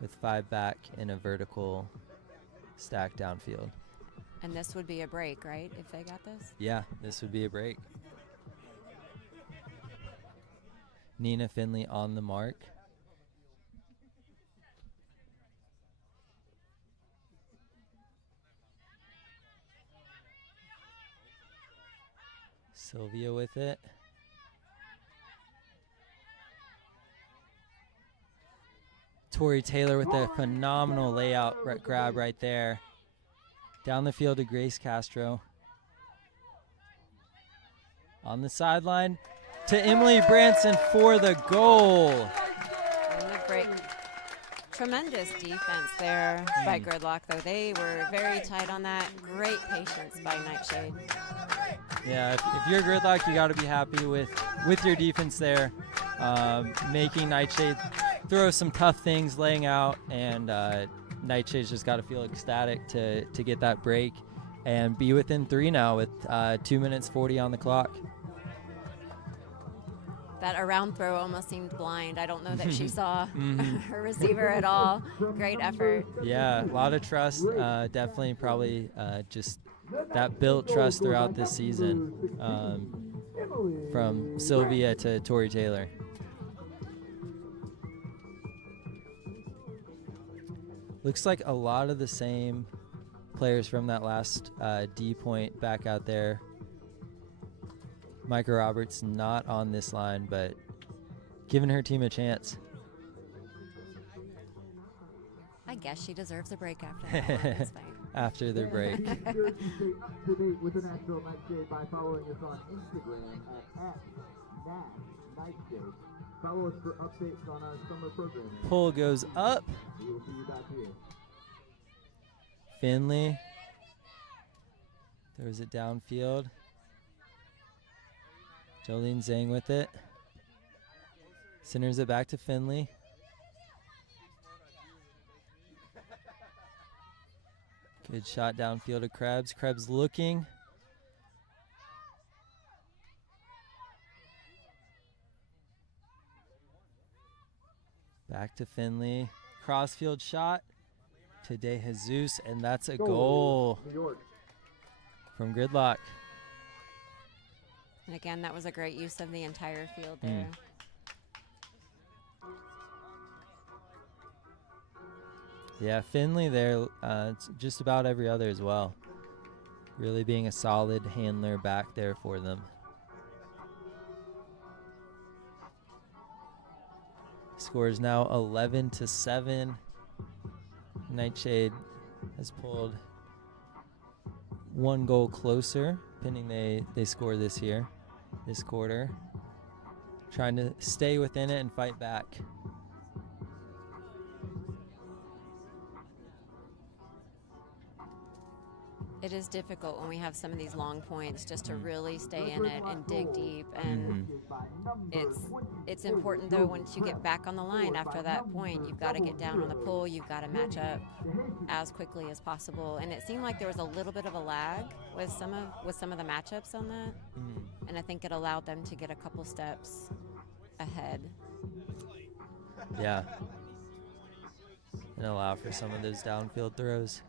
with 5 back and a vertical stack downfield. And this would be a break, right, if they got this? Yeah, this would be a break. Nina Finley on the mark. Sylvia with it. Tori Taylor with a phenomenal layout grab right there. Down the field to Grace Castro. On the sideline to Emily Branson for the goal. And the break. Tremendous defense there by Gridlock, though. They were very tight on that. Great patience by Nightshade. Yeah, if you're Gridlock, you got to be happy with your defense there. Making Nightshade throw some tough things, laying out, and Nightshade's just got to feel ecstatic to get that break and be within 3 now with 2 minutes 40 on the clock. That around throw almost seemed blind. I don't know that she saw her receiver at all. Great effort. Yeah, a lot of trust. Definitely probably just that built trust throughout this season from Sylvia to Tori Taylor. Looks like a lot of the same players from that last D point back out there. Micah Roberts not on this line, but giving her team a chance. I guess she deserves a break after that. That's fine. After the break. With the Nashville NightShade by following us on Instagram at @NashNightShade. Follow us for updates on our summer programming. Pull goes up. We will see you back here. Finley throws it downfield. Jolene Zhang with it. Centers it back to Finley. Good shot downfield to Krebs. Krebs looking. Back to Finley. Crossfield shot to De Jesus, and that's a goal from Gridlock. And again, that was a great use of the entire field there. Yeah, Finley there, it's just about every other as well. Really being a solid handler back there for them. Score is now 11-7. Nightshade has pulled 1 goal closer, pending they score this quarter. Trying to stay within it and fight back. It is difficult when we have some of these long points just to really stay in it and dig deep. And it's important, though, once you get back on the line after that point, you've got to get down on the pull. You've got to match up as quickly as possible. And it seemed like there was a little bit of a lag with some of the matchups on that. And I think it allowed them to get a couple steps ahead. Yeah. And allow for some of those downfield throws.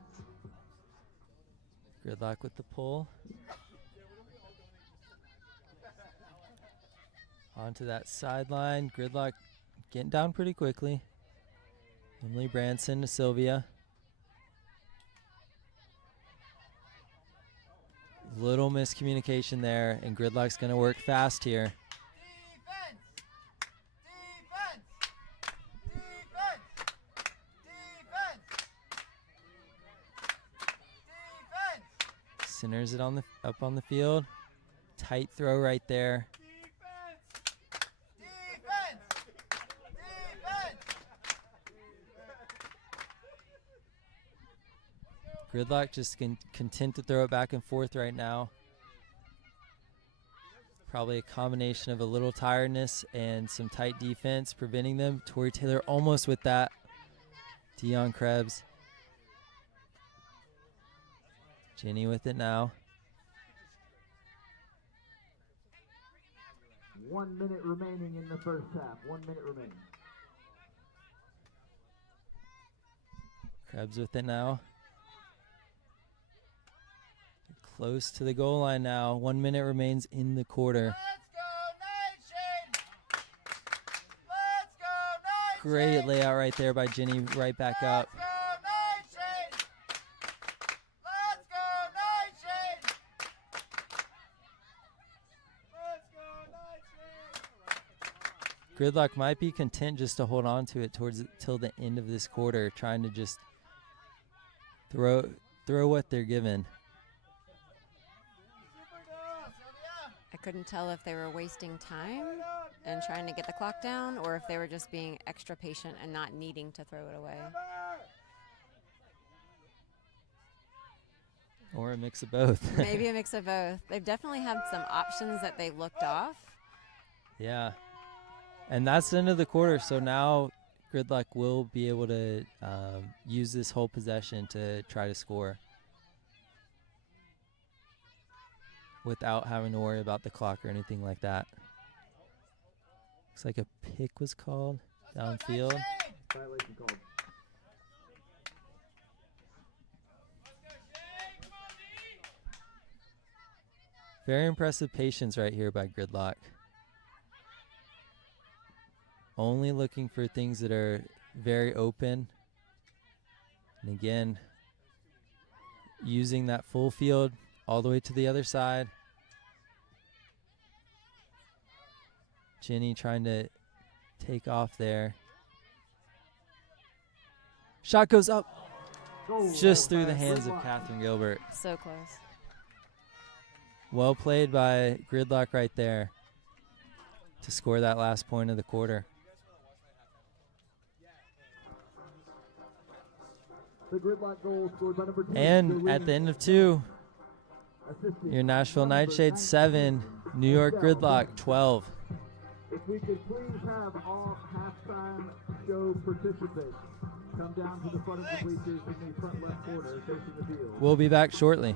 Gridlock with the pull. Onto that sideline. Gridlock getting down pretty quickly. Emily Branson to Sylvia. Little miscommunication there, and Gridlock's going to work fast here. Centers it up on the field. Tight throw right there. Gridlock just content to throw it back and forth right now. Probably a combination of a little tiredness and some tight defense preventing them. Tori Taylor almost with that. Dion Krebs. Jenny with it now. 1 minute remaining in the first half. 1 minute remaining. Krebs with it now. Close to the goal line now. 1 minute remains in the quarter. Great layout right there by Jenny, right back up. Gridlock might be content just to hold on to it till the end of this quarter, trying to just throw what they're given. I couldn't tell if they were wasting time and trying to get the clock down, or if they were just being extra patient and not needing to throw it away. Or a mix of both. Maybe a mix of both. They've definitely had some options that they looked off. Yeah. And that's the end of the quarter, so now Gridlock will be able to use this whole possession to try to score without having to worry about the clock or anything like that. Looks like a pick was called downfield. Violation called. Very impressive patience right here by Gridlock. Only looking for things that are very open. And again, using that full field all the way to the other side. Jenny trying to take off there. Shot goes up just through the hands of Catherine Gilbert. So close. Well played by Gridlock right there to score that last point of the quarter. The Gridlock goal scored by number 2. And at the end of 2, your Nashville NightShade 7, New York Gridlock 12. If we could please have all halftime show participants come down to the front of the bleachers in the front left corner facing the field. We'll be back shortly.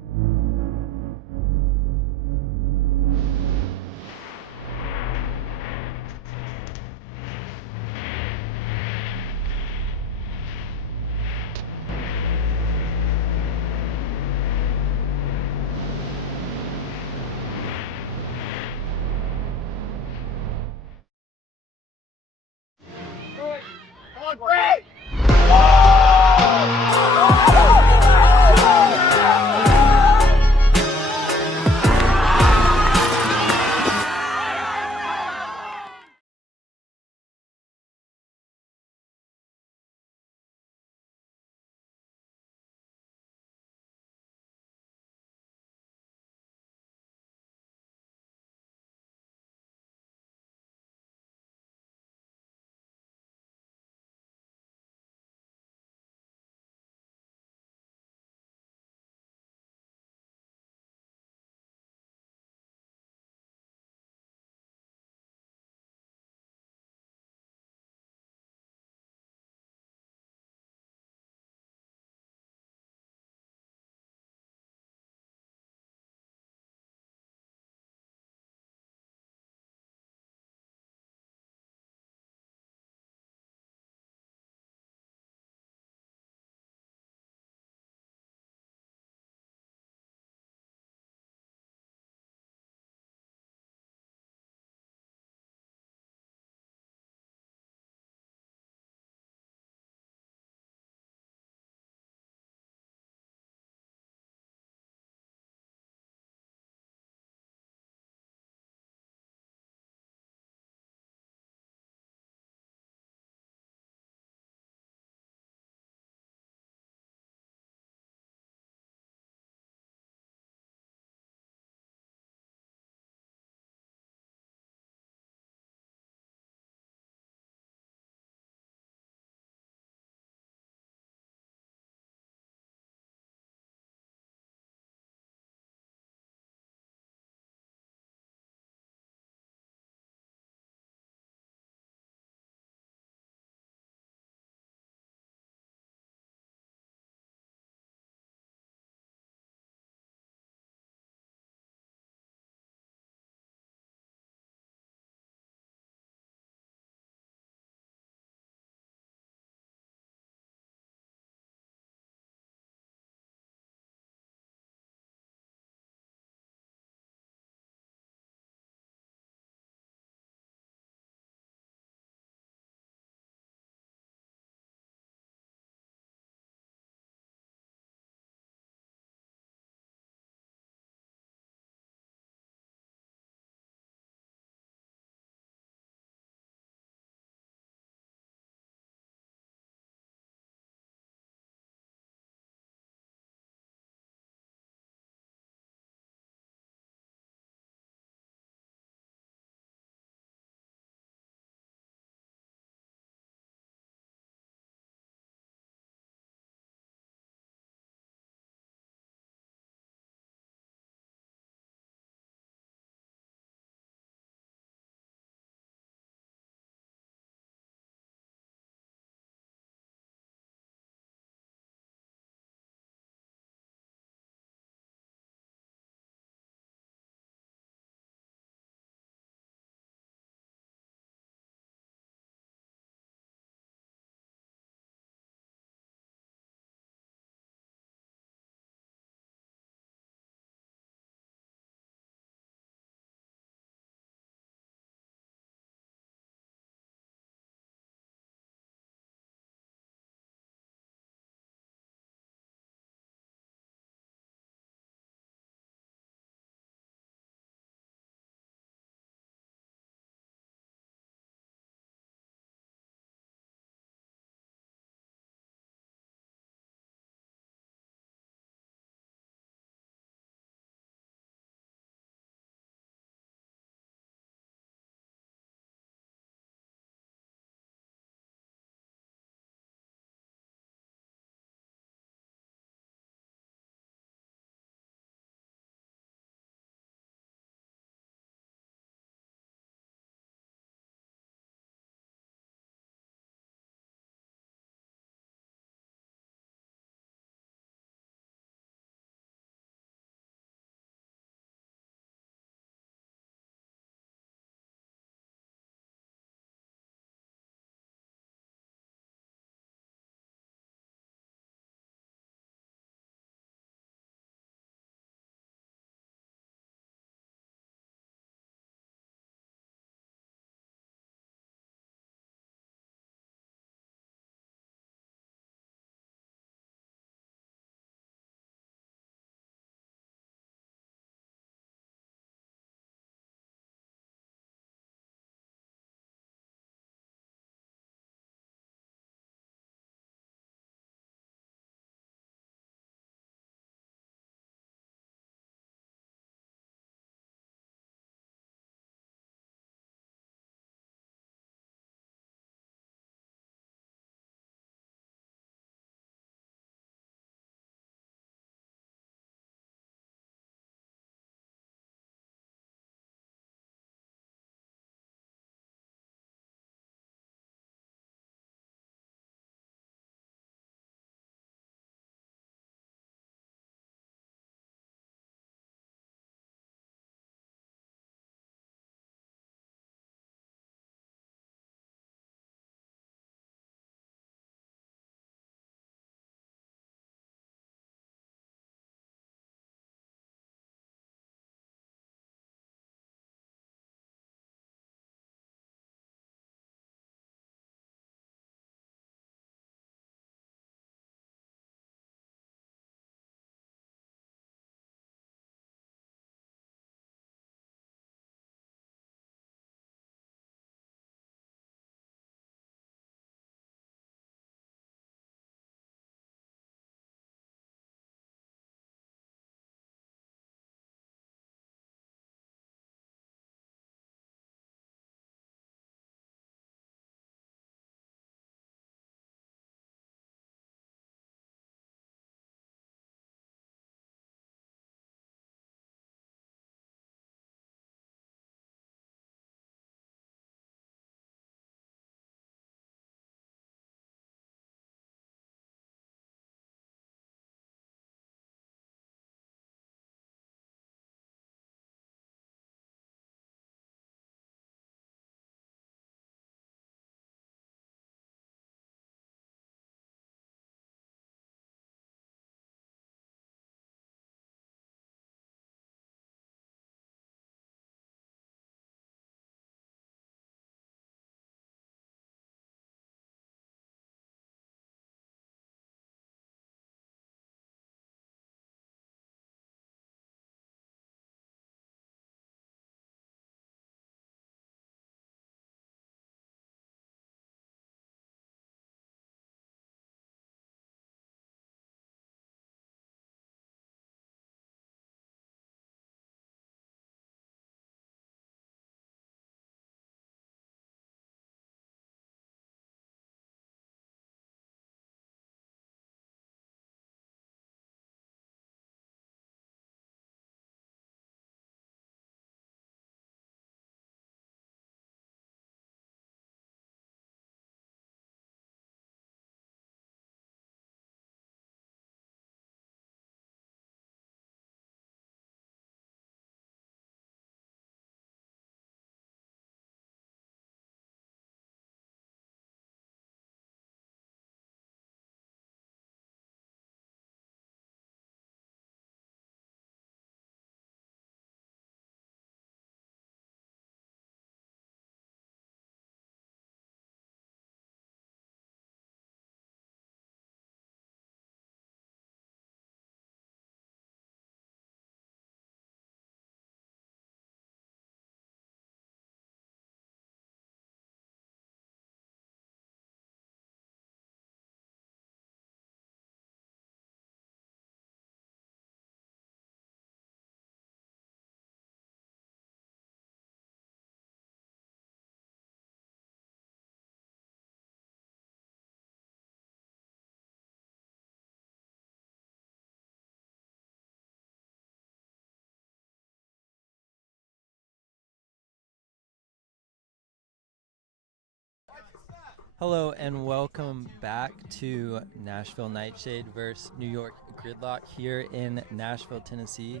Hello and welcome back to Nashville NightShade versus New York Gridlock here in Nashville, Tennessee.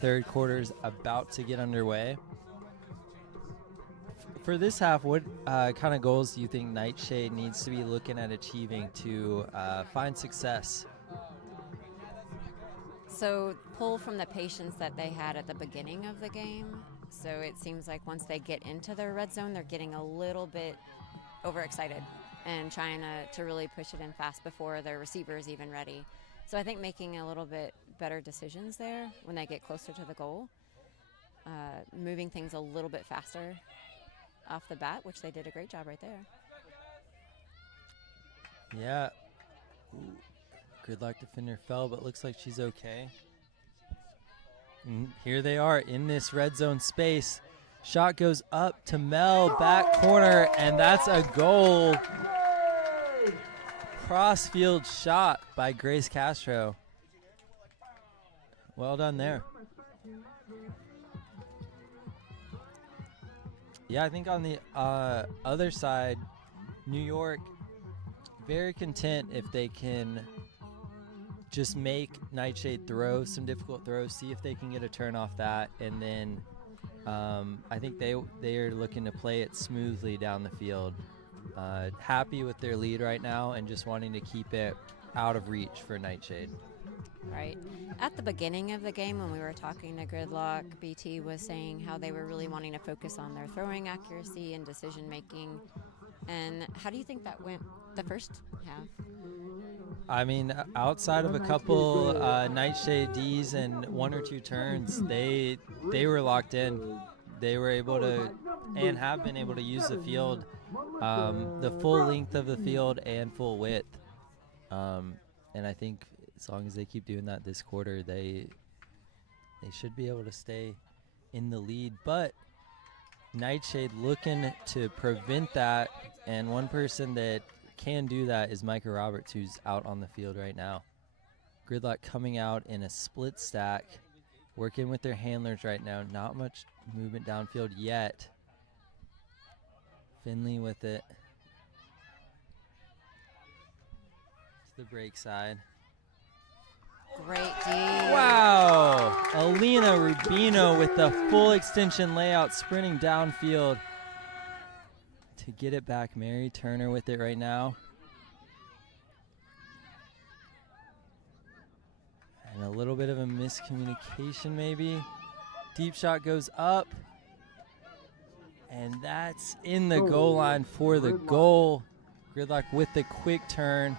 Third quarter's about to get underway. For this half, what kind of goals do you think NightShade needs to be looking at achieving to find success? So pull from the patience that they had at the beginning of the game. So it seems like once they get into their red zone, they're getting a little bit overexcited and trying to really push it in fast before their receiver is even ready. So I think making a little bit better decisions there when they get closer to the goal, moving things a little bit faster off the bat, which they did a great job right there. Yeah. Ooh. Gridlock defender fell, but looks like she's okay. And here they are in this red zone space. Shot goes up to Mel, back corner, and that's a goal. Cross-field shot by Grace Castro. Well done there. Yeah, I think on the other side, New York, very content if they can just make NightShade throw some difficult throws, see if they can get a turn off that, and then I think they are looking to play it smoothly down the field. Happy with their lead right now and just wanting to keep it out of reach for NightShade. Right. At the beginning of the game when we were talking to Gridlock, BT was saying how they were really wanting to focus on their throwing accuracy and decision making. And how do you think that went the first half? I mean, outside of a couple NightShade Ds and one or two turns, they were locked in. They were able to and have been able to use the field, the full length of the field and full width. And I think as long as they keep doing that this quarter, they should be able to stay in the lead. But NightShade looking to prevent that, and one person that can do that is Micah Roberts, who's out on the field right now. Gridlock coming out in a split stack, working with their handlers right now. Not much movement downfield yet. Finley with it. To the break side. Great D. Wow! Alina Rubino with the full extension layout, sprinting downfield to get it back. Mary Turner with it right now. And a little bit of a miscommunication maybe. Deep shot goes up. And that's in the goal line for the goal. Gridlock with the quick turn.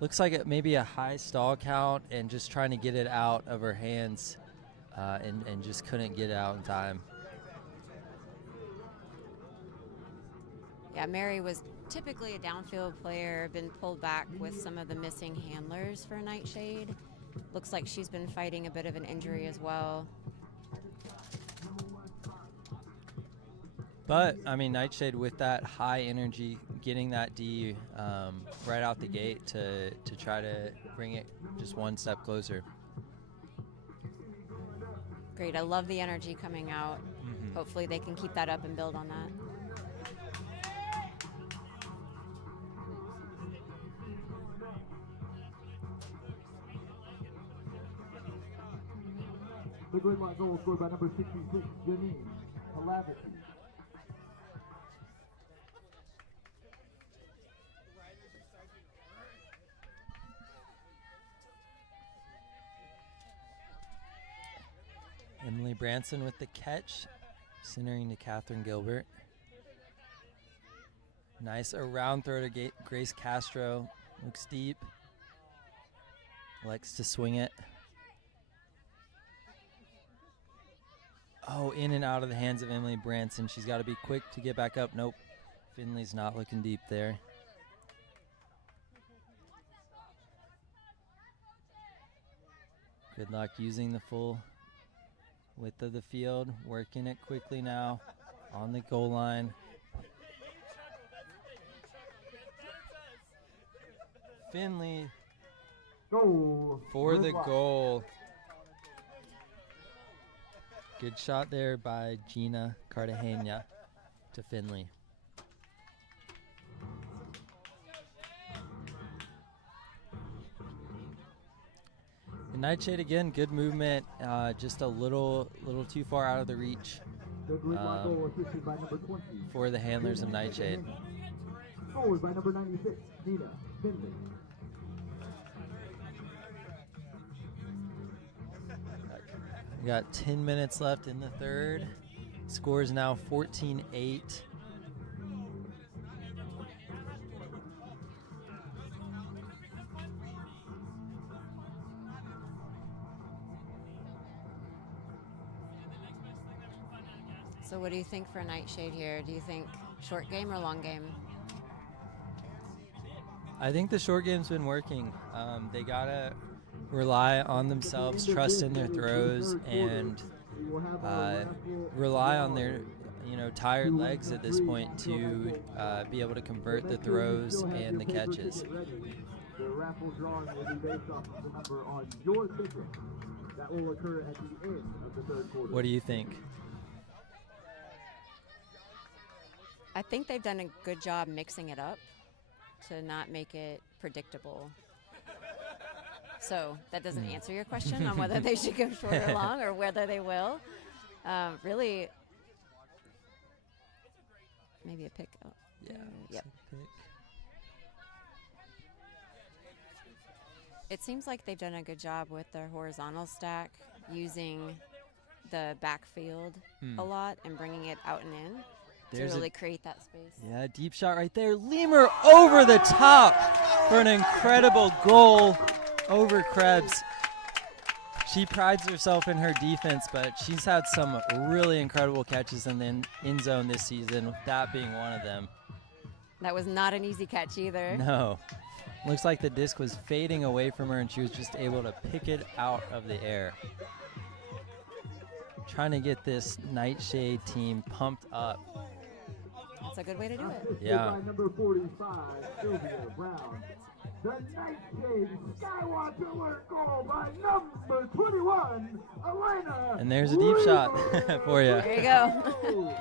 Looks like it may be a high stall count and just trying to get it out of her hands and just couldn't get it out in time. Yeah, Mary was typically a downfield player, been pulled back with some of the missing handlers for NightShade. Looks like she's been fighting a bit of an injury as well. But, I mean, NightShade with that high energy, getting that D right out the gate to try to bring it just one step closer. Great. I love the energy coming out. Mm-hmm. Hopefully they can keep that up and build on that. The Gridlock goal scored by number 66, Janine Palavity. Emily Branson with the catch, centering to Catherine Gilbert. Nice around throw to Grace Castro. Looks deep. Likes to swing it. Oh, in and out of the hands of Emily Branson. She's got to be quick to get back up. Nope. Finley's not looking deep there. Gridlock using the full width of the field, working it quickly now on the goal line. Finley for the goal. Good shot there by Gina Cartagena. to Finley. And Nightshade again, good movement, just a little too far out of the reach for the handlers of Nightshade. Scored by number 96, Nina Finley. We got 10 minutes left in the third. Score is now 14-8. So what do you think for Nightshade here? Do you think short game or long game? I think the short game's been working. They gotta rely on themselves, trust in their throws, and rely on their tired legs at this point to be able to convert the throws and the catches. The raffle drawing will be based off of the number on your ticket. That will occur at the end of the third quarter. What do you think? I think they've done a good job mixing it up to not make it predictable. So that doesn't answer your question on whether they should go short or long or whether they will. Really, maybe a pick. Oh, Yeah. Yep. Pick. It seems like they've done a good job with their horizontal stack, using the backfield a lot and bringing it out and in to really create that space. Yeah, deep shot right there. Lemur over the top for an incredible goal over Krebs. She prides herself in her defense, but she's had some really incredible catches in the end zone this season, with that being one of them. That was not an easy catch either. No. Looks like the disc was fading away from her and she was just able to pick it out of the air. Trying to get this Nightshade team pumped up. That's a good way to do it. Yeah. By number 45, Sylvia Brown. The Nightshade Skywatch Alert goal by number 21, Elena. And there's a deep shot for you. There you go.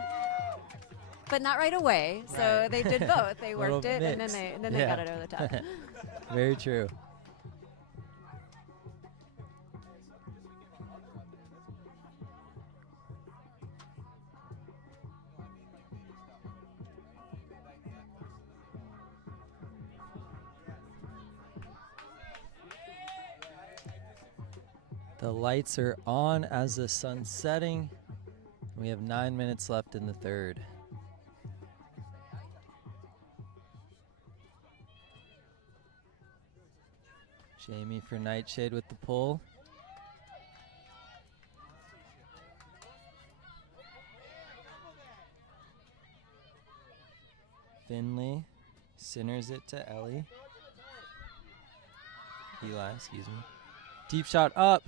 But not right away. So Right. they did both. They Little worked it and mix. then they Yeah. got it over the top. Very true. The lights are on as the sun's setting. We have 9 minutes left in the third. Jamie for Nightshade with the pull. Finley centers it to Eli, excuse me. Deep shot up.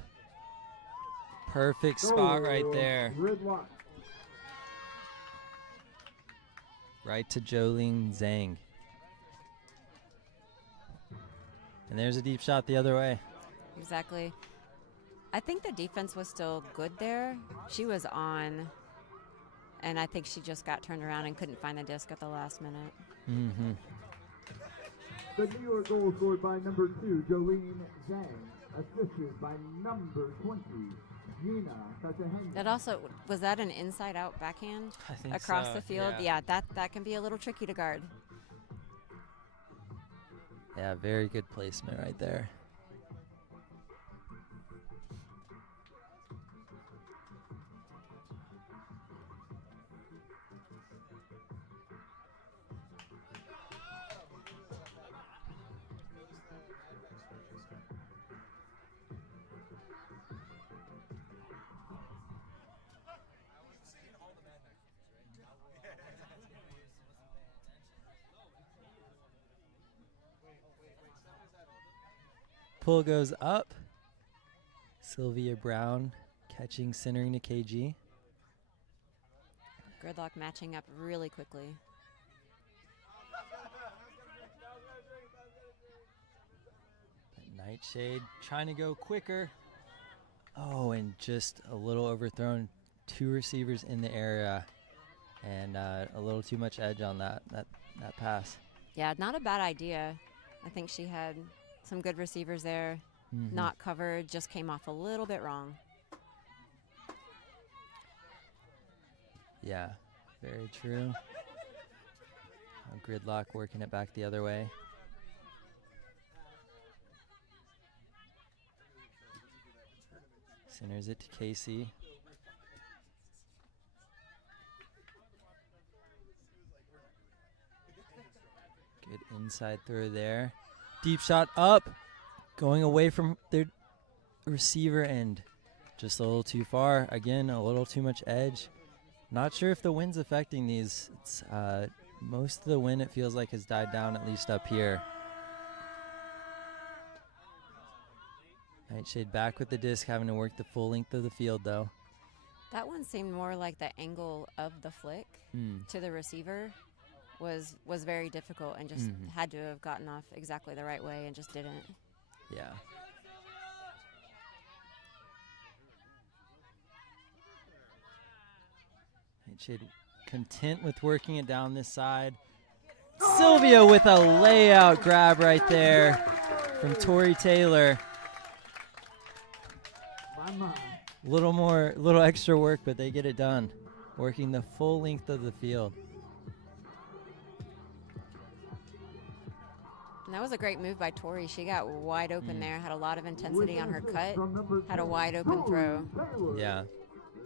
Perfect spot right there. Gridlock. Right to Jolene Zhang. And there's a deep shot the other way. Exactly. I think the defense was still good there. She was on, and I think she just got turned around and couldn't find the disc at the last minute. Mm-hmm. The New York goal scored by number 2, Jolene Zhang. Assisted by number 20, Gina Cartagena. That also, was that an inside-out backhand I think across so, the field? yeah. Yeah, that can be a little tricky to guard. Yeah, very good placement right there. Pull goes up. Sylvia Brown catching, centering to KG. Gridlock matching up really quickly. Nightshade trying to go quicker. Oh, and just a little overthrown. Two receivers in the area. and a little too much edge on that pass. Yeah, not a bad idea. I think she had some good receivers there. Not covered, just came off a little bit wrong. Yeah, very true. Gridlock working it back the other way. Centers it to Casey. Good inside throw there. Deep shot up. Going away from their receiver and just a little too far. Again, a little too much edge. Not sure if the wind's affecting these. It's, most of the wind, it feels like, has died down, at least up here. NightShade back with the disc, having to work the full length of the field, though. That one seemed more like the angle of the flick to the receiver was very difficult and just had to have gotten off exactly the right way and just didn't. Yeah. NightShade content with working it down this side. Sylvia with a layout grab right there from Tori Taylor. Little extra work, but they get it done. Working the full length of the field. And that was a great move by Tori. She got wide open there, had a lot of intensity on her cut, had a wide open throw. Yeah.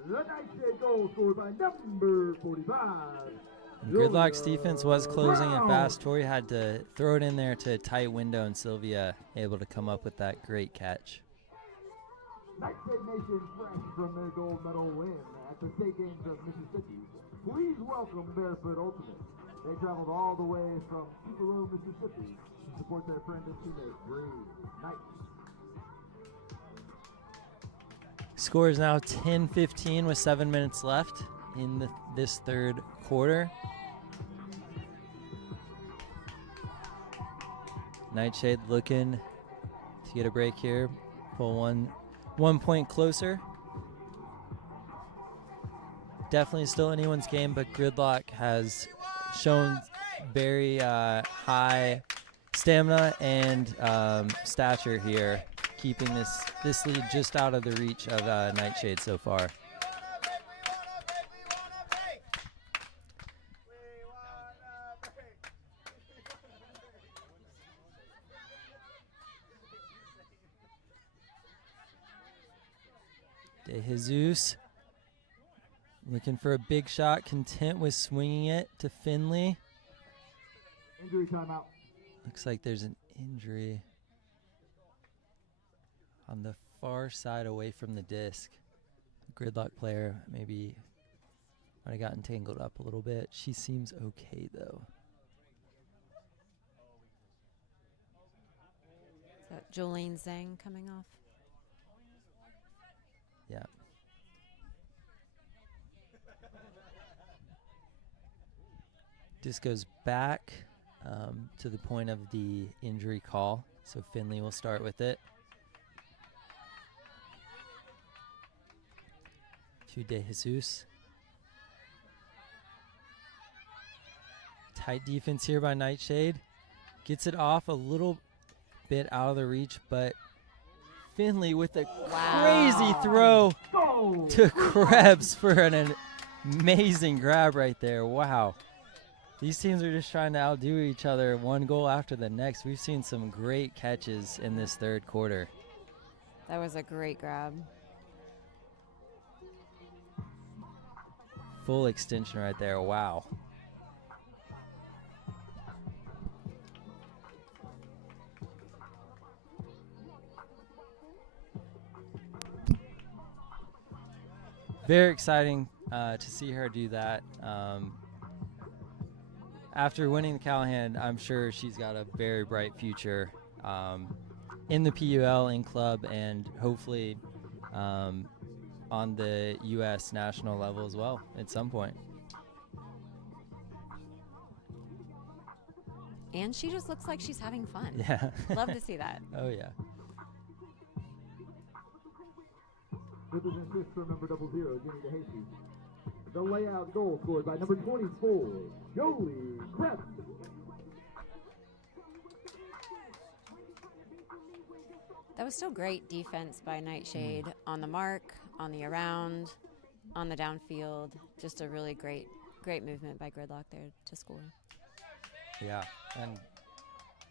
The NightShade goal scored by number 45. Gridlock's defense was closing it fast. Tori had to throw it in there to a tight window, and Sylvia able to come up with that great catch. NightShade Nation fresh from their gold medal win at the State Games of Mississippi. Please welcome Barefoot Ultimate. They traveled all the way from Tupelo, Mississippi to support their friend and teammate, Green Knight. Score is now 10-15 with 7 minutes left in this third quarter. NightShade looking to get a break here. Pull one point closer. Definitely still anyone's game, but Gridlock has shown very high stamina and stature here, keeping this lead just out of the reach of NightShade so far. De Jesus looking for a big shot, content with swinging it to Finley. Injury timeout. Looks like there's an injury on the far side away from the disc. Gridlock player maybe might have gotten tangled up a little bit. She seems okay though. Is that Jolene Zhang coming off? Yeah. Disc goes back to the point of the injury call, so Finley will start with it. To De Jesus. Tight defense here by NightShade. Gets it off a little bit out of the reach, but Finley with a crazy throw to Krebs for an amazing grab right there. Wow. These teams are just trying to outdo each other one goal after the next. We've seen some great catches in this third quarter. That was a great grab. Full extension right there. Wow. Very exciting to see her do that. After winning the Callahan, I'm sure she's got a very bright future in the PUL, in club, and hopefully on the U.S. national level as well at some point. And she just looks like she's having fun. Yeah. Love to see that. Oh, yeah. With an assist from number 00, Jenny DeJesus. The layout goal scored by number 24, Jolie Krebs. That was still great defense by Nightshade on the mark, on the around, on the downfield. Just a really great movement by Gridlock there to score. Yeah, and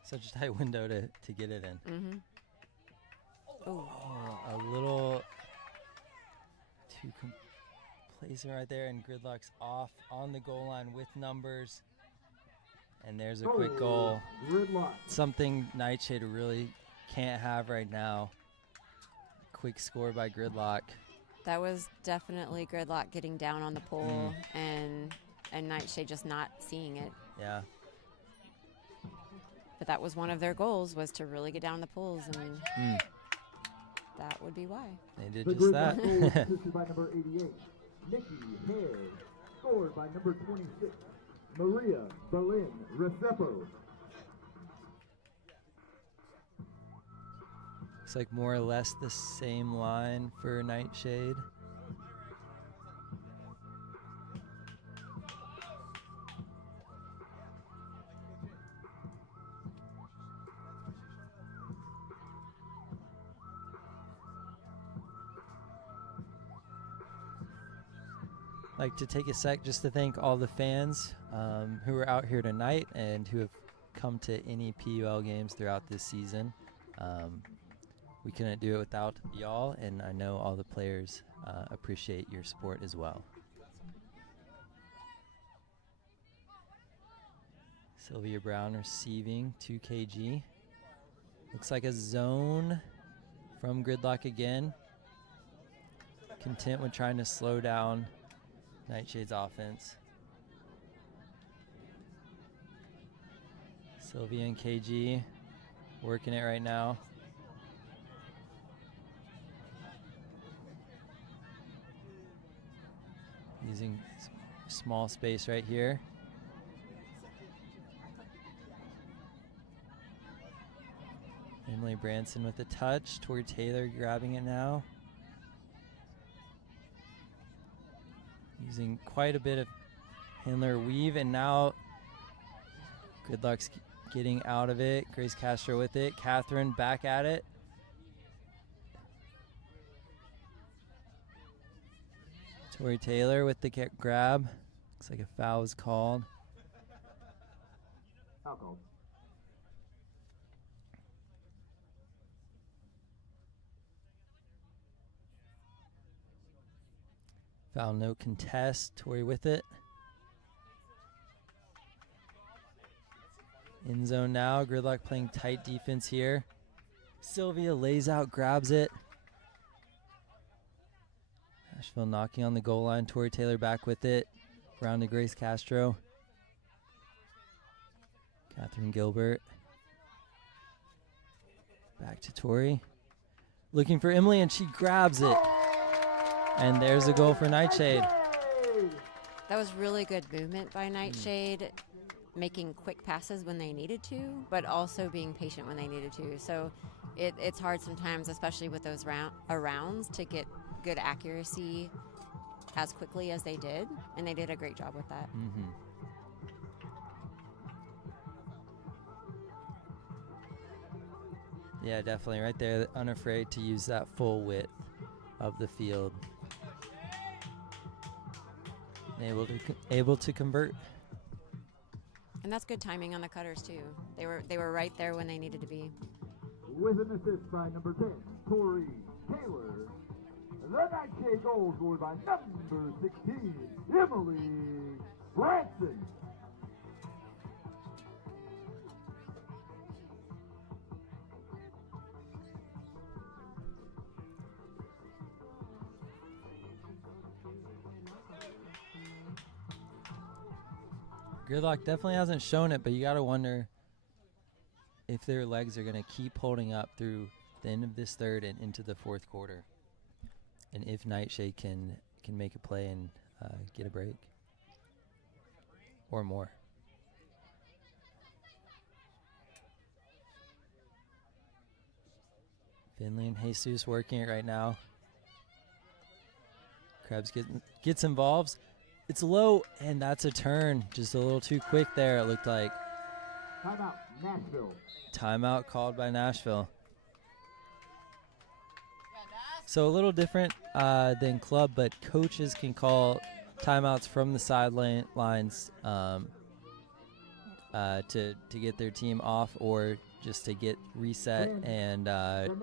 such a tight window to get it in. Mm-hmm. Oh, a little too complacent right there, and Gridlock's off on the goal line with numbers. And there's a quick goal. Gridlock. Something Nightshade really can't have right now. Quick score by Gridlock. That was definitely Gridlock getting down on the pole and Nightshade just not seeing it. Yeah. But that was one of their goals, was to really get down the poles, and that would be why. They did The just Gridlock that. goal was assisted by number 88, Nikki Hare. Scored by number 26, Maria Berlin Recepo. Looks like more or less the same line for Nightshade. I'd like to take a sec just to thank all the fans who are out here tonight and who have come to any PUL games throughout this season. We couldn't do it without y'all, and I know all the players appreciate your support as well. Sylvia Brown receiving 2 kg. Looks like a zone from Gridlock again. Content with trying to slow down Nightshade's offense. Sylvia and KG working it right now. Using small space right here. Emily Branson with a touch. Tori Taylor grabbing it now. Using quite a bit of handler weave, and now Gridlock's getting out of it. Grace Castro with it. Catherine back at it. Tori Taylor with the grab. Looks like a foul was called. Foul called. Foul, no contest. Tori with it. In zone now. Gridlock playing tight defense here. Sylvia lays out, grabs it. Nashville knocking on the goal line. Tori Taylor back with it. Round to Grace Castro. Catherine Gilbert. Back to Tori. Looking for Emily, and she grabs it. And there's a goal for Nightshade. That was really good movement by Nightshade, making quick passes when they needed to, but also being patient when they needed to. So it's hard sometimes, especially with those rounds, to get good accuracy as quickly as they did, and they did a great job with that. Yeah, definitely right there, unafraid to use that full width of the field. Able to convert. And that's good timing on the cutters too. They were right there when they needed to be. With an assist by number 10, Tori Taylor. The Nightshade goal scored by number 16, Emily Branson. Gridlock definitely hasn't shown it, but you got to wonder if their legs are going to keep holding up through the end of this third and into the fourth quarter. And if Nightshade can make a play and get a break or more. Finley and Jesus working it right now. Krebs gets involved. It's low, and that's a turn. Just a little too quick there, it looked like. Timeout, Nashville. Timeout called by Nashville. So a little different than club, but coaches can call timeouts from the sidelines to get their team off, or just to get reset and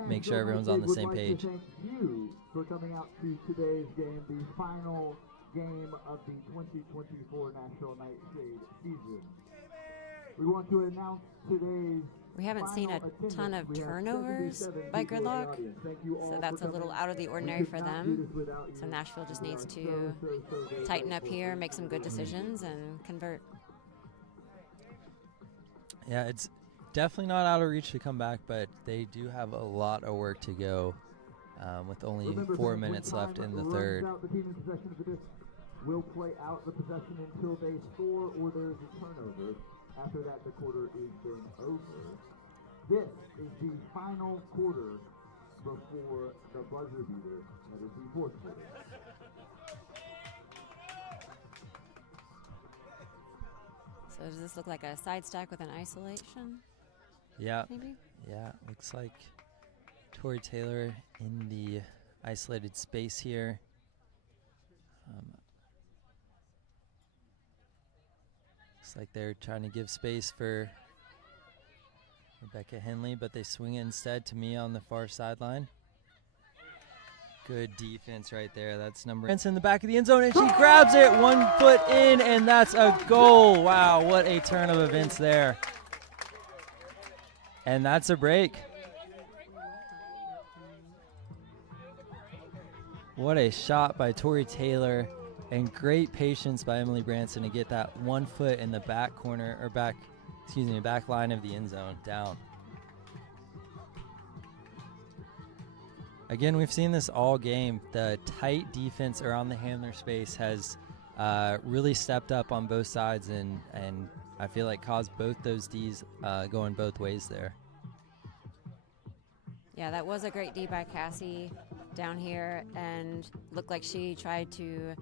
make sure everyone's on the same page. Thank you for coming out to today's game, the final game of the 2024 Nashville NightShade season. We want to announce today's. We haven't seen a ton of turnovers by Gridlock, so that's a little out of the ordinary for them. So Nashville just needs to tighten up here, make some good decisions, and convert. Yeah, it's definitely not out of reach to come back, but they do have a lot of work to go with only 4 minutes left in the third. Will play out the possession until they score or there's a turnover. After that, the quarter is then over. This is the final quarter before the buzzer beater. That is the fourth quarter. So does this look like a side stack with an isolation? Yeah. Maybe? Yeah, looks like Tori Taylor in the isolated space here. Looks like they're trying to give space for Rebecca Henley, but they swing it instead to Mia on the far sideline. Good defense right there. That's number in the back of the end zone, and she grabs it 1 foot in, and that's a goal. Wow, what a turn of events there. And that's a break. What a shot by Tori Taylor, and great patience by Emily Branson to get that 1 foot in the back corner, or back line of the end zone down. Again, we've seen this all game. The tight defense around the handler space has really stepped up on both sides, and I feel like caused both those Ds going both ways there. Yeah, that was a great D by Cassie down here, and looked like she tried to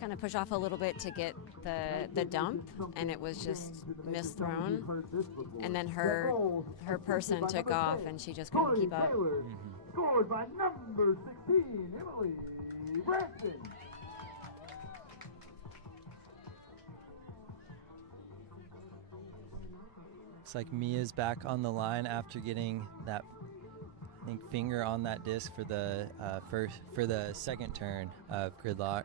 kind of push off a little bit to get the dump, and it was just misthrown. And then her person took off, and she just couldn't keep up. Scored by number 16, Emily Branson. Looks like Mia's back on the line after getting that, I think, finger on that disc for the second turn of Gridlock.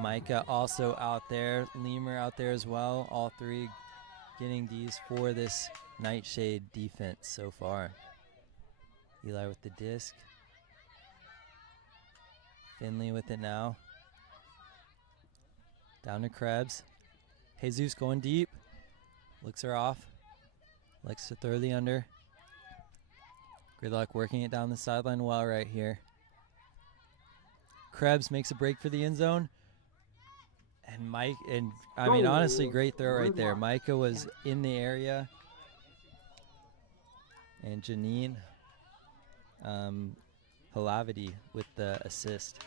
Micah also out there, Lemur out there as well. All three getting Ds for this NightShade defense so far. Eli with the disc. Finley with it now. Down to Krebs. Jesus going deep. Looks her off. Likes to throw the under. Gridlock working it down the sideline well right here. Krebs makes a break for the end zone. And honestly, great throw right there. Micah was in the area. And Janine Halavity with the assist.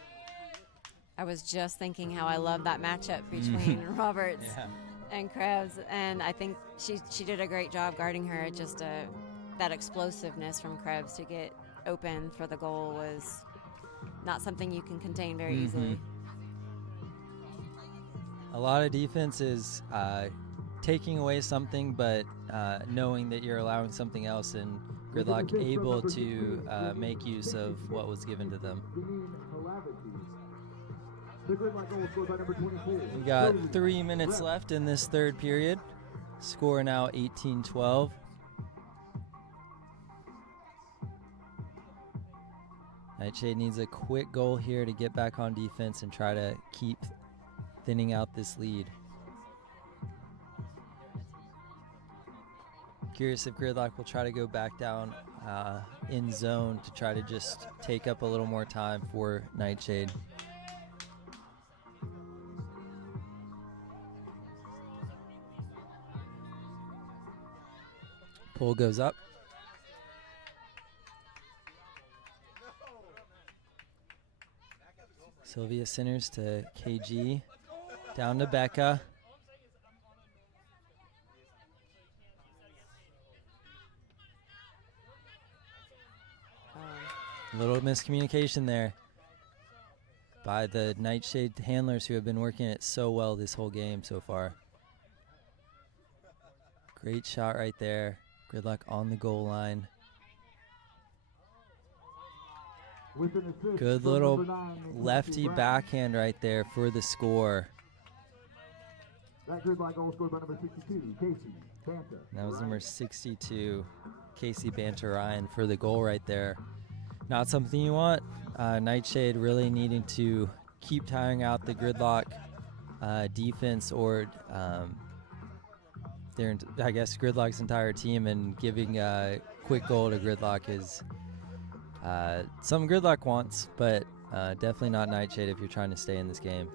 I was just thinking how I love that matchup between Roberts and Krebs, and I think she did a great job guarding her. Just that explosiveness from Krebs to get open for the goal was not something you can contain very easily. A lot of defense is taking away something, but knowing that you're allowing something else, and Gridlock able to make use of what was given to them. We got 3 minutes left in this third period. Score now 18-12. NightShade needs a quick goal here to get back on defense and try to keep thinning out this lead. Curious if Gridlock will try to go back down in zone to try to just take up a little more time for NightShade. Pull goes up. Sylvia centers to KG. Down to Becca. A little miscommunication there by the Nightshade handlers who have been working it so well this whole game so far. Great shot right there. Gridlock on the goal line. Good little lefty backhand right there for the score. That Gridlock goal scored by number 62, Casey Banter. That was number 62, Casey Banter Ryan for the goal right there. Not something you want. Nightshade really needing to keep tiring out the Gridlock defense, or I guess Gridlock's entire team, and giving a quick goal to Gridlock is something Gridlock wants, but definitely not Nightshade if you're trying to stay in this game.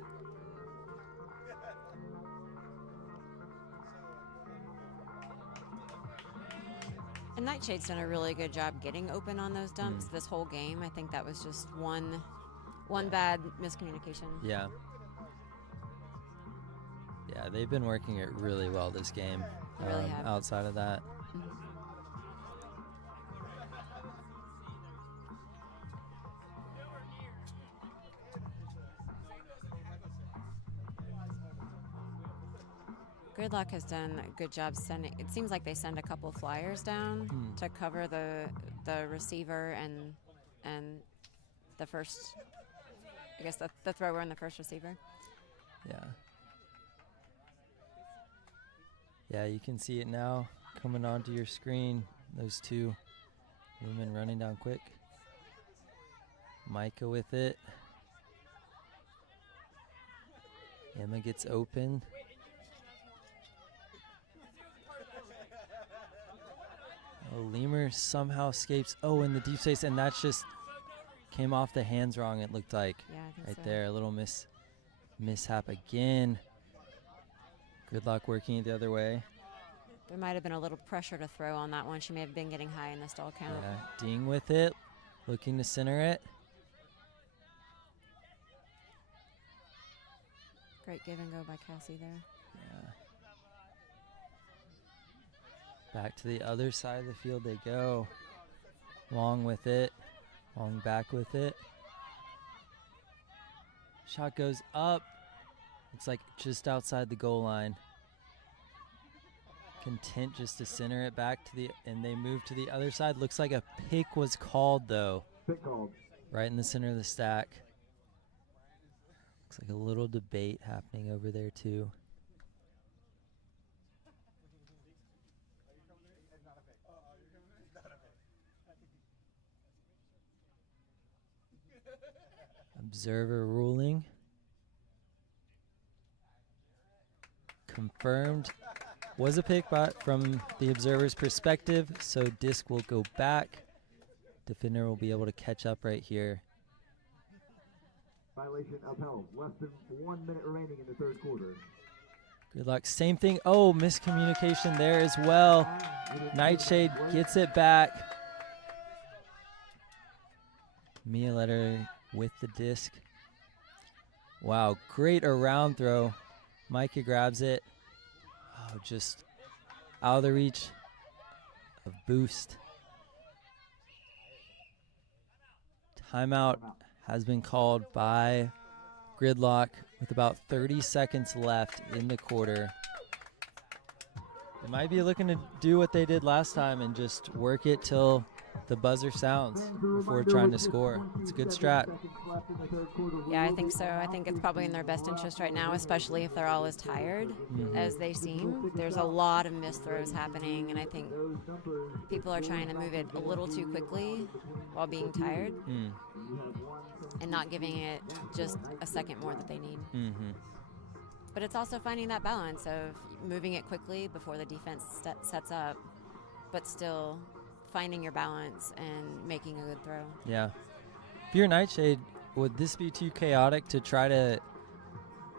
And Nightshade's done a really good job getting open on those dumps this whole game. I think that was just one bad miscommunication. Yeah. Yeah, they've been working it really well this game. They really have. Outside of that. Gridlock has done a good job sending. It seems like they send a couple flyers down to cover the receiver and the first, I guess the thrower and the first receiver. Yeah. Yeah, you can see it now coming onto your screen. Those two women running down quick. Micah with it. Emma gets open. Oh, Lemur somehow escapes. Oh, in the deep space, and that's just came off the hands wrong, it looked like. Yeah, I think right so. there, a little mishap again. Gridlock working it the other way. There might have been a little pressure to throw on that one. She may have been getting high in the stall count. Yeah, Ding with it, looking to center it. Great give and go by Cassie there. Yeah. Back to the other side of the field they go. Long with it. Long back with it. Shot goes up. Looks like just outside the goal line. Content just to center it back to the, and they move to the other side. Looks like a pick was called though. Pick called. Right in the center of the stack. Looks like a little debate happening over there too. Observer ruling. Confirmed. Was a pick, but from the observer's perspective, so disc will go back. Defender will be able to catch up right here. Violation upheld. Less than 1 minute remaining in the third quarter. Gridlock, same thing. Oh, miscommunication there as well. Nightshade gets it back. Mia Letter with the disc. Wow, great around throw. Micah grabs it. Oh, just out of the reach of Boost. Timeout has been called by Gridlock with about 30 seconds left in the quarter. They might be looking to do what they did last time and just work it till the buzzer sounds before trying to score. It's a good strat. Yeah, I think so. I think it's probably in their best interest right now, especially if they're all as tired as they seem. There's a lot of missed throws happening, and I think people are trying to move it a little too quickly while being tired and not giving it just a second more that they need. But it's also finding that balance of moving it quickly before the defense sets up, but still finding your balance and making a good throw. Yeah. If you're Nightshade, would this be too chaotic to try to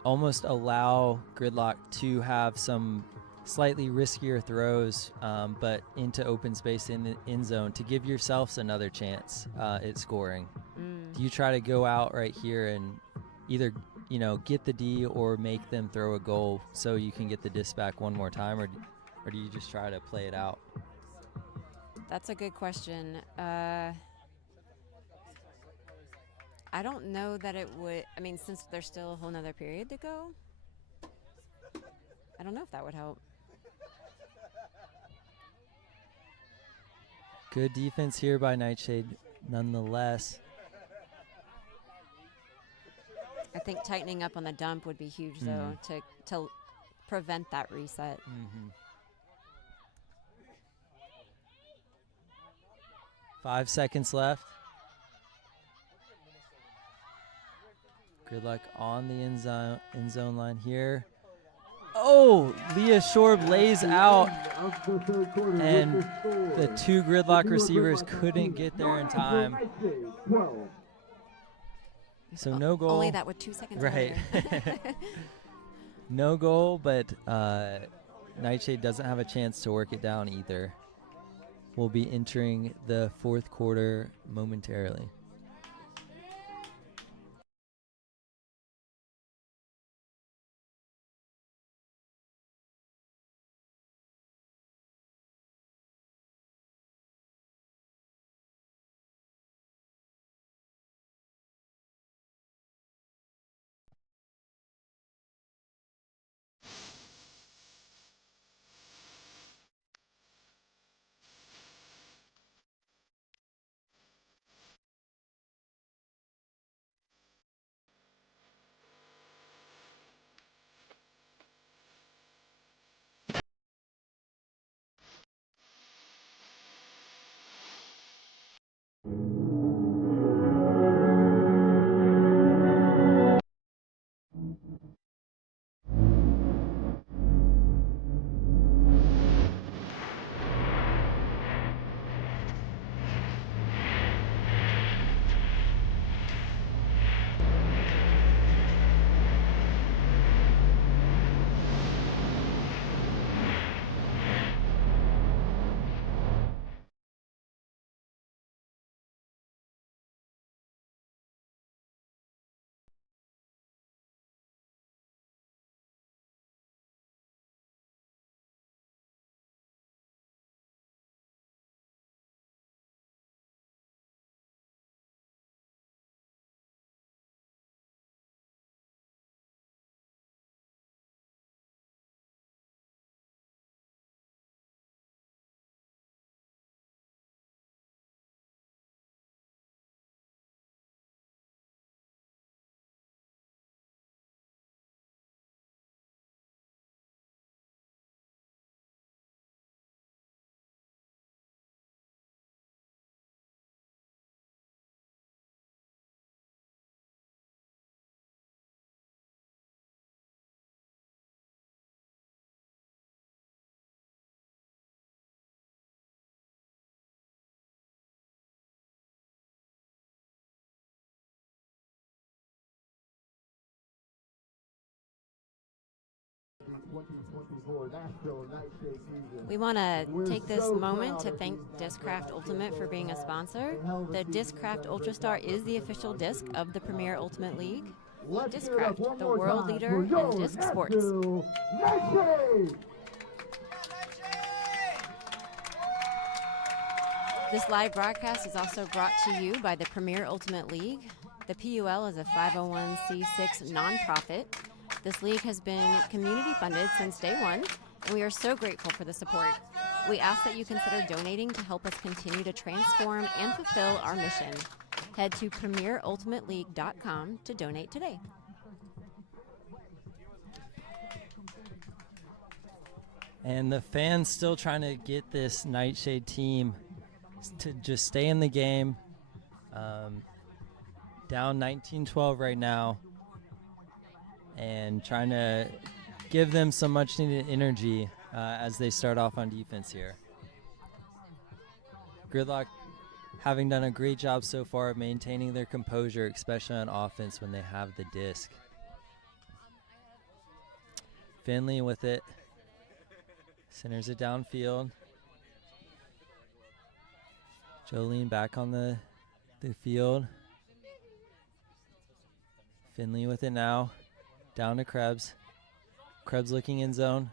almost allow Gridlock to have some slightly riskier throws, but into open space in the end zone to give yourselves another chance at scoring? Do you try to go out right here and either, get the D or make them throw a goal so you can get the disc back one more time, or do you just try to play it out? That's a good question. I don't know that it would. I mean, since there's still a whole nother period to go, I don't know if that would help. Good defense here by Nightshade, nonetheless. I think tightening up on the dump would be huge, though, to prevent that reset. 5 seconds left. Gridlock on the end zone line here. Oh, Leah Shorb lays out, and the two Gridlock receivers couldn't get there in time. So no goal. Only that with 2 seconds. Right. No goal, but Nightshade doesn't have a chance to work it down either. We'll be entering the fourth quarter momentarily. We want to take this moment to thank Discraft Ultimate for being a sponsor. The Discraft Ultrastar is the official disc of the Premier Ultimate League. Discraft, the world leader in disc sports. This live broadcast is also brought to you by the Premier Ultimate League. The PUL is a 501c6 nonprofit. This league has been community funded since day one, and we are so grateful for the support. We ask that you consider donating to help us continue to transform and fulfill our mission. Head to premierultimateleague.com to donate today. And the fans still trying to get this Nightshade team to just stay in the game. Down 19-12 right now, and trying to give them some much needed energy as they start off on defense here. Gridlock having done a great job so far of maintaining their composure, especially on offense when they have the disc. Finley with it, centers it downfield. Jolene back on the field. Finley with it now. Down to Krebs. Krebs looking in zone.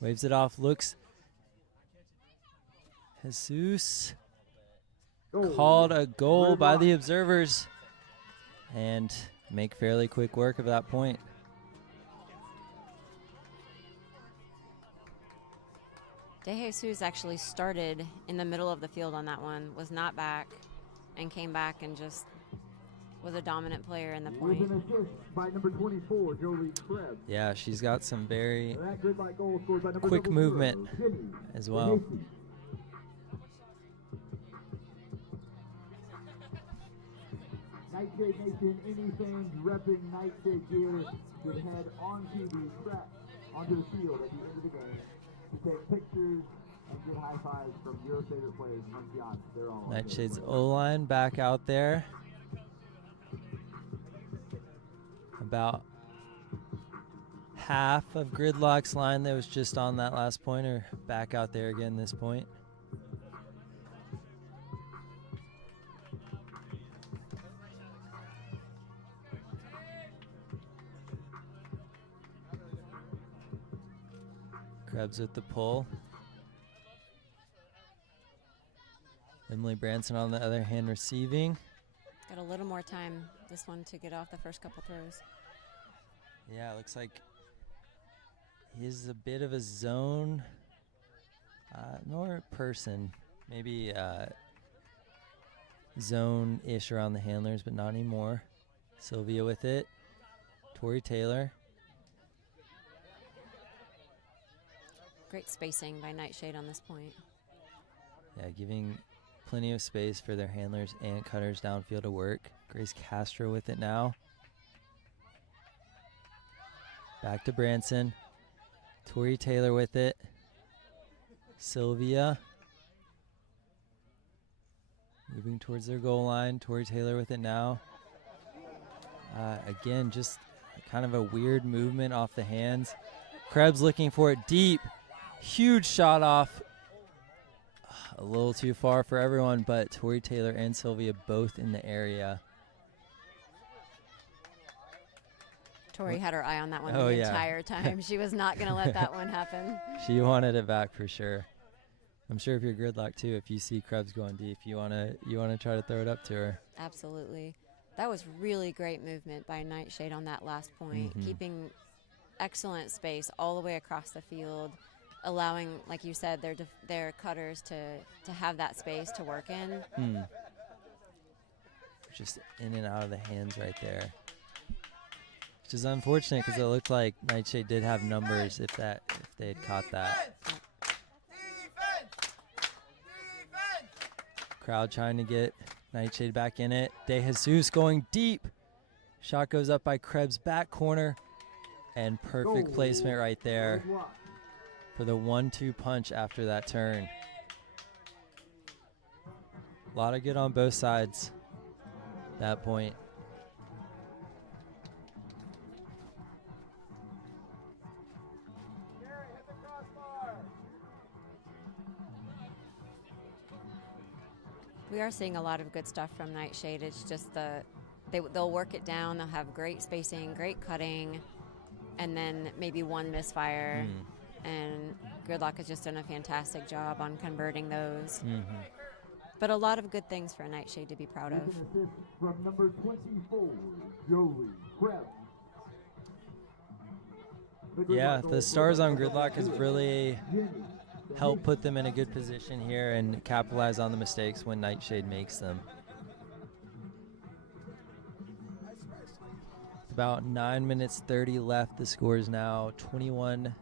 Waves it off. Looks. Jesus. Called a goal by the observers. And make fairly quick work of that point. De Jesus actually started in the middle of the field on that one, was not back, and came back and just was a dominant player in the point. With an assist by number 24, Jolie Krebs. Yeah, she's got some very That Gridlock goal scored by number quick 00, movement Jenny as well. DeJesus. Nightshade Nation, anything repping Nightshade gear should head onto the track, onto the field at the end of the game to take pictures and get high fives from your favorite players among the odds. They're all Nightshade's O-line back out there. About half of Gridlock's line that was just on that last pointer back out there again this point. Krebs with the pull. Emily Branson on the other hand receiving. Got a little more time this one to get off the first couple throws. Yeah, it looks like he's a bit of a zone, more person, maybe zone-ish around the handlers, but not anymore. Sylvia with it. Tori Taylor. Great spacing by Nightshade on this point. Yeah, giving plenty of space for their handlers and cutters downfield to work. Grace Castro with it now. Back to Branson. Tori Taylor with it. Sylvia. Moving towards their goal line. Tori Taylor with it now. Again, just kind of a weird movement off the hands. Krebs looking for it deep. Huge shot off. A little too far for everyone, but Tori Taylor and Sylvia both in the area. Tori had her eye on that one Oh, the yeah. entire time. She was not going to let that one happen. She wanted it back for sure. I'm sure if you're Gridlock too, if you see Krebs going deep, you wanna try to throw it up to her. Absolutely. That was really great movement by Nightshade on that last point, keeping excellent space all the way across the field, allowing, like you said, their cutters to have that space to work in. Just in and out of the hands right there. Which is unfortunate because it looked like Nightshade did have numbers if they had caught that. Crowd trying to get Nightshade back in it. De Jesus going deep. Shot goes up by Krebs, back corner. And perfect placement right there for the 1-2 punch after that turn. A lot of good on both sides at that point. We are seeing a lot of good stuff from Nightshade. It's just they'll work it down. They'll have great spacing, great cutting, and then maybe one misfire. And Gridlock has just done a fantastic job on converting those. But a lot of good things for Nightshade to be proud of. With an assist from number 24, Jolie Krebs. Yeah, the stars on Gridlock has really helped put them in a good position here and capitalize on the mistakes when Nightshade makes them. About 9 minutes 30 left. The score is now 21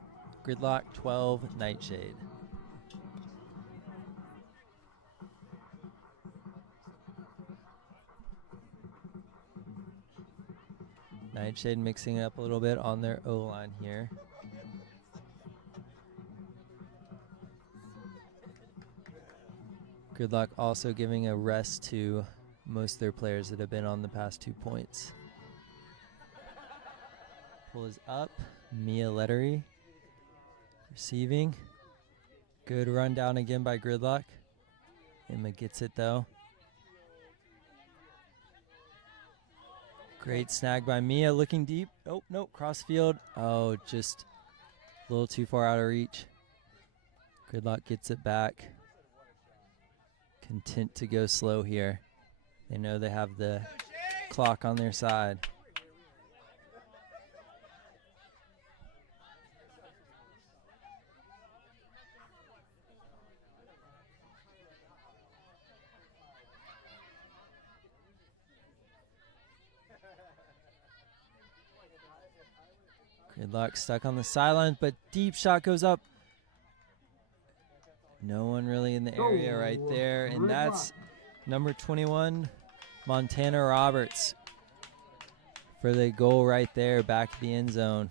Gridlock, 12 Nightshade. Nightshade mixing it up a little bit on their O-line here. Gridlock also giving a rest to most of their players that have been on the past 2 points. Pull is up. Mia Lettery receiving. Good run down again by Gridlock. Emma gets it though. Great snag by Mia, looking deep. Oh, no, crossfield. Oh, just a little too far out of reach. Gridlock gets it back. Content to go slow here. They know they have the clock on their side. Gridlock stuck on the sideline, but deep shot goes up. No one really in the area right there, and that's number 21, Montana Roberts, for the goal right there, back of the end zone.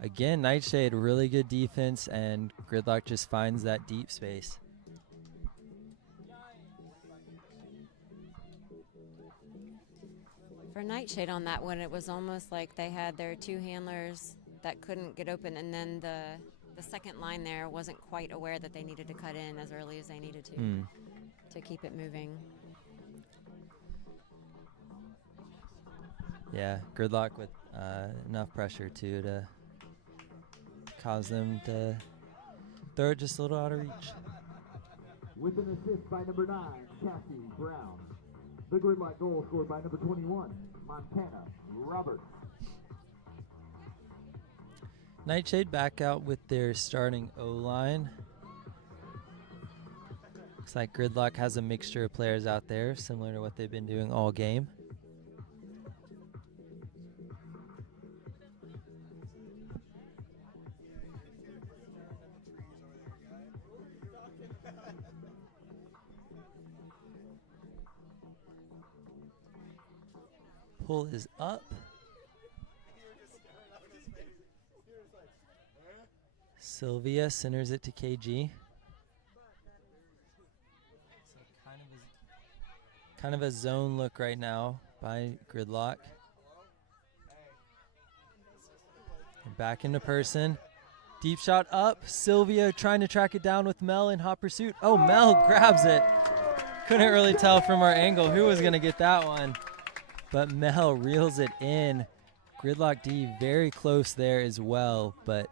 Again, NightShade, really good defense, and Gridlock just finds that deep space. For NightShade on that one, it was almost like they had their two handlers that couldn't get open, and then the second line there wasn't quite aware that they needed to cut in as early as they needed to keep it moving. Yeah, Gridlock with enough pressure too to cause them to throw it just a little out of reach. With an assist by number 9, Cassie Brown. The Gridlock goal scored by number 21, Montana Roberts. NightShade back out with their starting O-line. Looks like Gridlock has a mixture of players out there, similar to what they've been doing all game. PUL is up. Sylvia centers it to KG. So kind of a zone look right now by Gridlock. And back into person. Deep shot up. Sylvia trying to track it down with Mel in hot pursuit. Oh, Mel grabs it. Couldn't really tell from our angle who was going to get that one. But Mel reels it in. Gridlock D very close there as well, but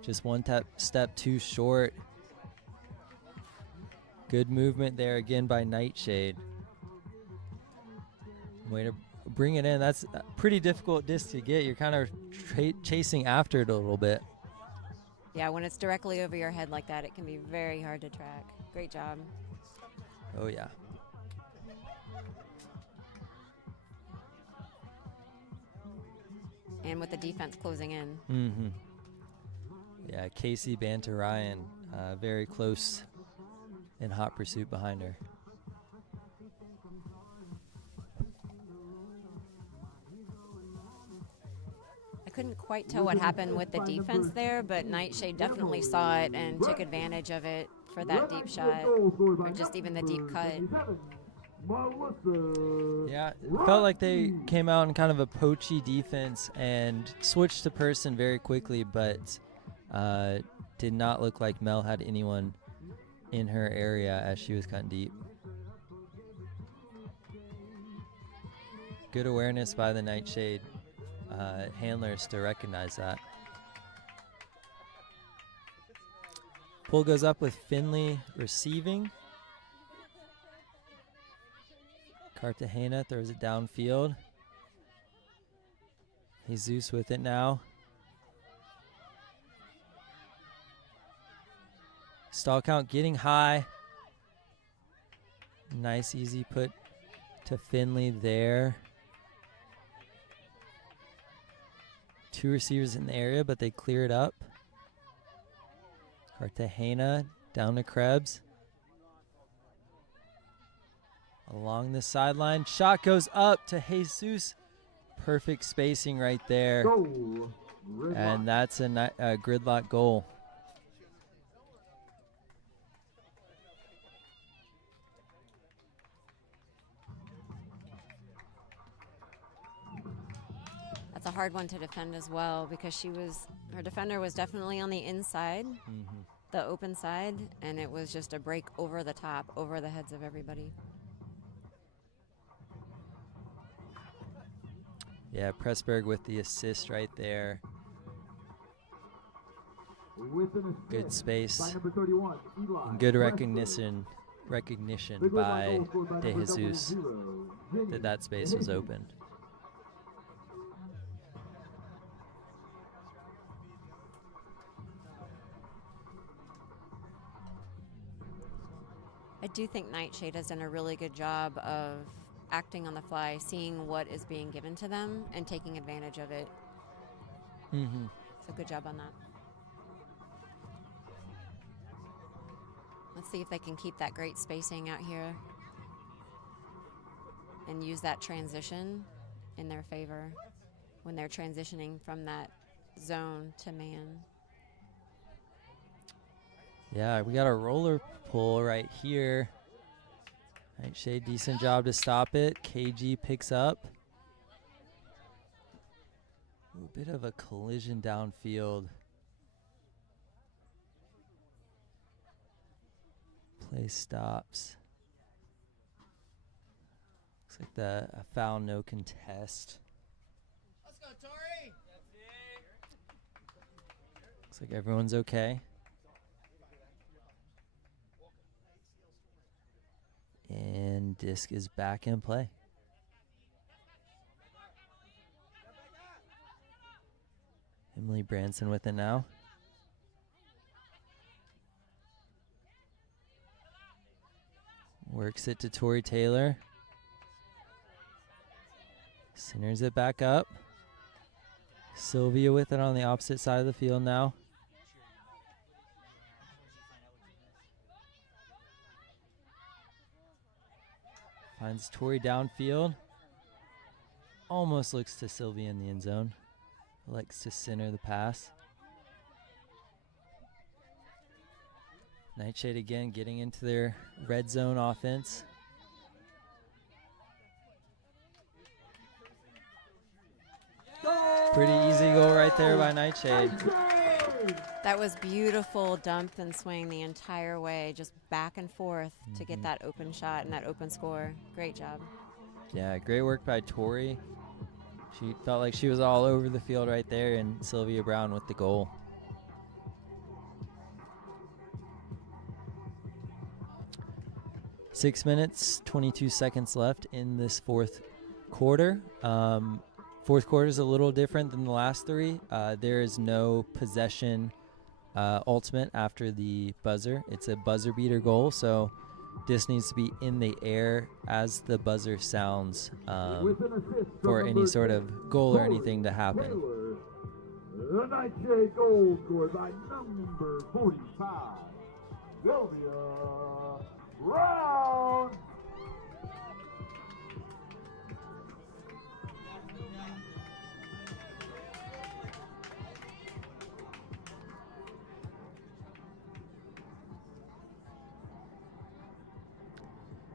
just one step too short. Good movement there again by NightShade. Way to bring it in. That's a pretty difficult disc to get. You're kind of chasing after it a little bit. Yeah, when it's directly over your head like that, it can be very hard to track. Great job. Oh, yeah. And with the defense closing in. Mm-hmm. Yeah, Casey Bantarayan, very close in hot pursuit behind her. I couldn't quite tell what happened with the defense there, but NightShade definitely saw it and took advantage of it for that deep shot, or just even the deep cut. Yeah, it felt like they came out in kind of a poachy defense and switched to person very quickly, but did not look like Mel had anyone in her area as she was cutting deep. Good awareness by the NightShade handlers to recognize that. PUL goes up with Finley receiving. Cartagena throws it downfield. Jesus with it now. Stall count getting high. Nice easy put to Finley there. Two receivers in the area, but they clear it up. Cartagena down to Krebs. Along the sideline, shot goes up to Jesus. Perfect spacing right there. And that's a Gridlock goal. That's a hard one to defend as well, because her defender was definitely on the inside, the open side, and it was just a break over the top, over the heads of everybody. Yeah, Pressberg with the assist right there. Good space. And good recognition by De Jesus that space was open. I do think Nightshade has done a really good job of acting on the fly, seeing what is being given to them and taking advantage of it. Mm-hmm. So good job on that. Let's see if they can keep that great spacing out here and use that transition in their favor when they're transitioning from that zone to man. Yeah, we got a roller pull right here. Nightshade, decent job to stop it. KG picks up. A bit of a collision downfield. Play stops. Looks like a foul, no contest. Let's go, Tori! Looks like everyone's okay. And disc is back in play. Emily Branson with it now. Works it to Tori Taylor. Centers it back up. Sylvia with it on the opposite side of the field now. Finds Tori downfield. Almost looks to Sylvia in the end zone. Likes to center the pass. Nightshade again getting into their red zone offense. Pretty easy goal right there by Nightshade. That was beautiful dump and swing the entire way, just back and forth to get that open shot and that open score. Great job. Yeah, great work by Tori. She felt like she was all over the field right there, and Sylvia Brown with the goal. Six minutes, 22 seconds left in this fourth quarter. Fourth quarter is a little different than the last three. There is no possession ultimate after the buzzer. It's a buzzer beater goal, so this needs to be in the air as the buzzer sounds for any sort of goal or anything to happen. The Nightshade goal scored by number 45, Sylvia Brown.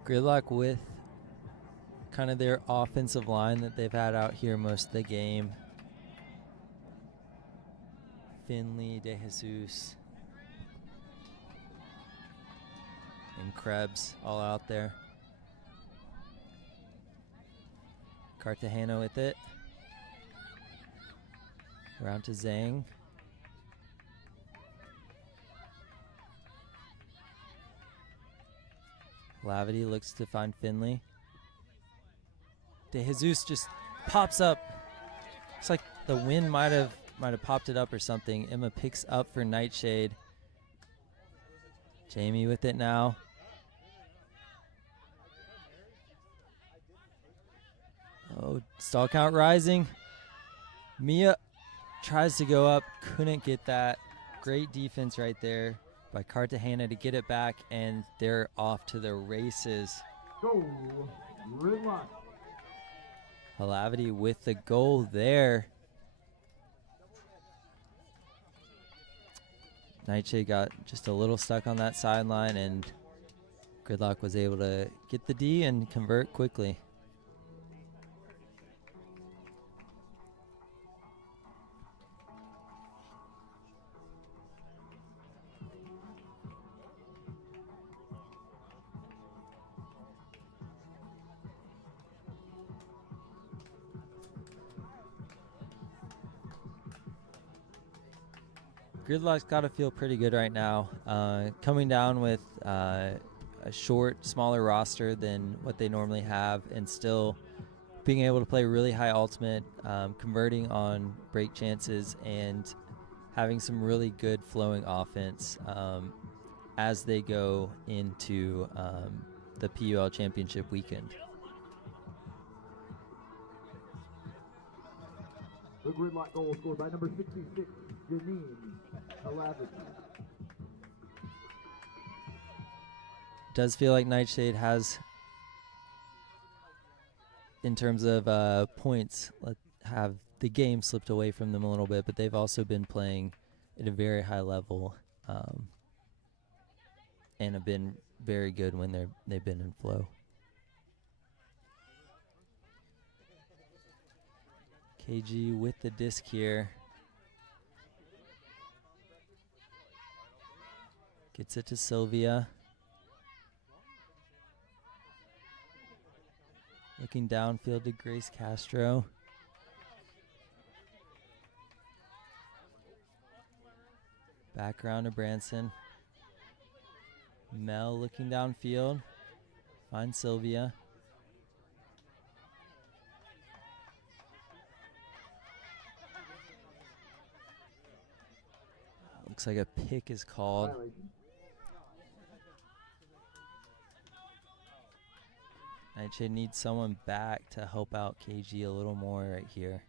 Gridlock with kind of their offensive line that they've had out here most of the game. Finley, De Jesus, and Krebs all out there. Cartagena with it. Around to Zhang. Lavity looks to find Finley. De Jesus just pops up. Looks like the wind might have popped it up or something. Emma picks up for Nightshade. Jamie with it now. Oh, stall count rising. Mia tries to go up, couldn't get that. Great defense right there by Cartagena to get it back, and they're off to the races. Goal, Gridlock. Halavity with the goal there. Nightshade got just a little stuck on that sideline, and Gridlock was able to get the D and convert quickly. Gridlock's got to feel pretty good right now. Coming down with a short, smaller roster than what they normally have, and still being able to play really high ultimate, converting on break chances, and having some really good flowing offense as they go into the PUL Championship weekend. The Gridlock goal scored by number 66, Janine Alavich. Does feel like Nightshade has, in terms of points, have the game slipped away from them a little bit, but they've also been playing at a very high level and have been very good when they've been in flow. KG with the disc here. Gets it to Sylvia. Looking downfield to Grace Castro. Back around to Branson. Mel looking downfield. Finds Sylvia. Looks like a pick is called. Nightshade needs someone back to help out KG a little more right here.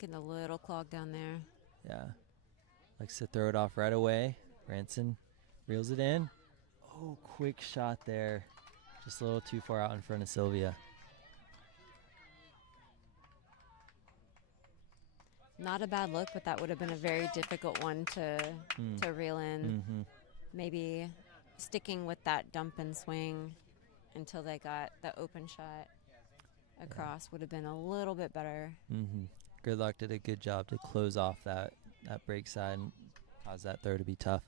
Getting a little clogged down there. Yeah. Likes to throw it off right away. Branson reels it in. Oh, quick shot there. Just a little too far out in front of Sylvia. Not a bad look, but that would have been a very difficult one to reel in. Mm-hmm. Maybe sticking with that dump and swing until they got the open shot across would have been a little bit better. Mm-hmm. Gridlock did a good job to close off that break side and cause that throw to be tough.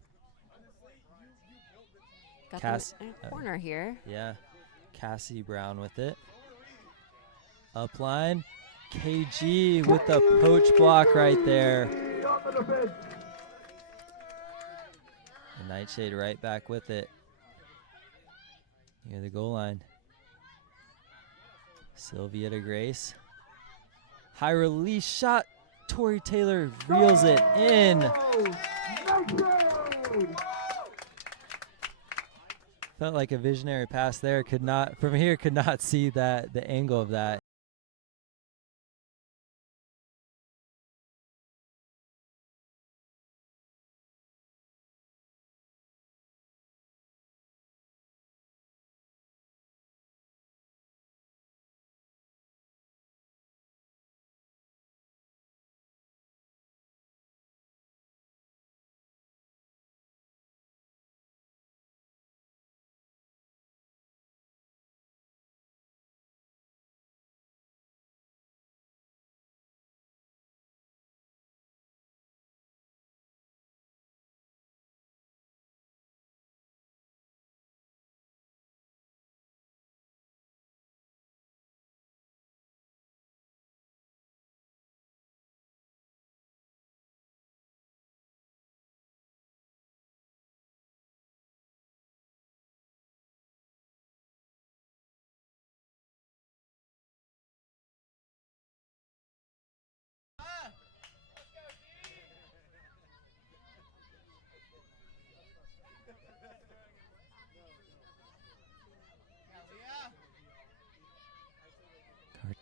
Got them in a corner here. Yeah. Cassie Brown with it. Upline. KG with the poach block right there. And Nightshade right back with it. Near the goal line. Sylvia to Grace. High release shot. Tori Taylor reels it in. Felt like a visionary pass there. Could not see that, the angle of that.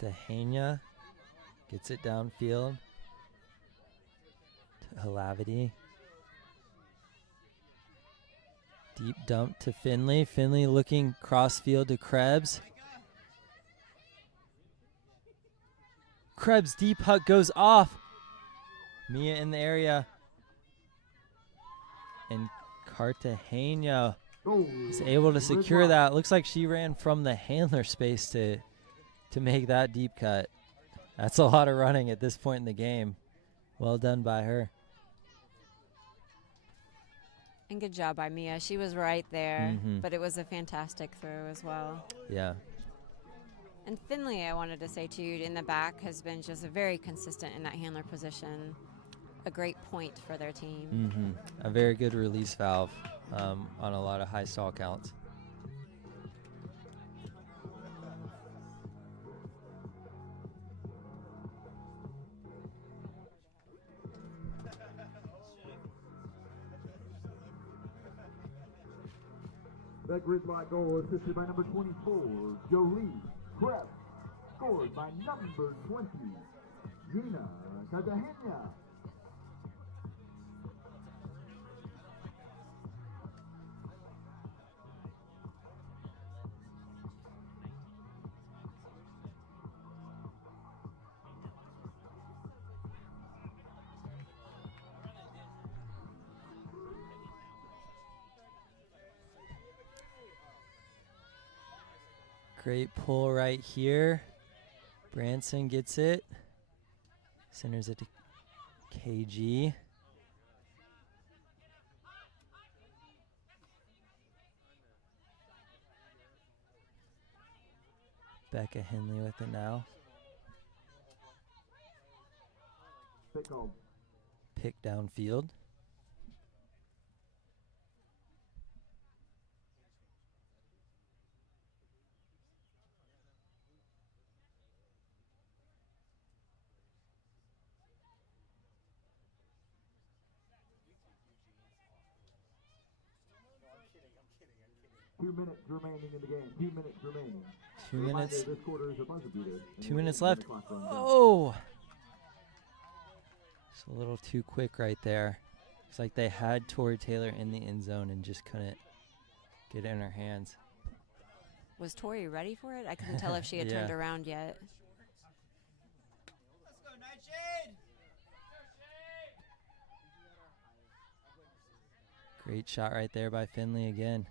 Cartagena gets it downfield to Halavity. Deep dump to Finley. Finley looking crossfield to Krebs. Krebs deep puck goes off. Mia in the area. And Cartagena is able to secure that. Looks like she ran from the handler space to make that deep cut. That's a lot of running at this point in the game. Well done by her. And good job by Mia. She was right there, but it was a fantastic throw as well. Yeah. And Finley, I wanted to say to you, in the back has been just very consistent in that handler position. a great point for their team. A very good release valve on a lot of high stall counts. The Gridlock goal assisted by number 24, Jolie Krebs. Scored by number 20, Gina Cartagena. Great pull right here. Branson gets it. Centers it to KG. Becca Henley with it now. Pick downfield. Two minutes remaining in the game. 2 minutes remaining. 2 minutes. This quarter is a buzzer beater. 2 minutes left. Oh! It's a little too quick right there. It's like they had Tori Taylor in the end zone and just couldn't get it in her hands. Was Tori ready for it? I couldn't tell if she had Yeah. turned around yet. Let's go, Nightshade! Great shot right there by Finley again.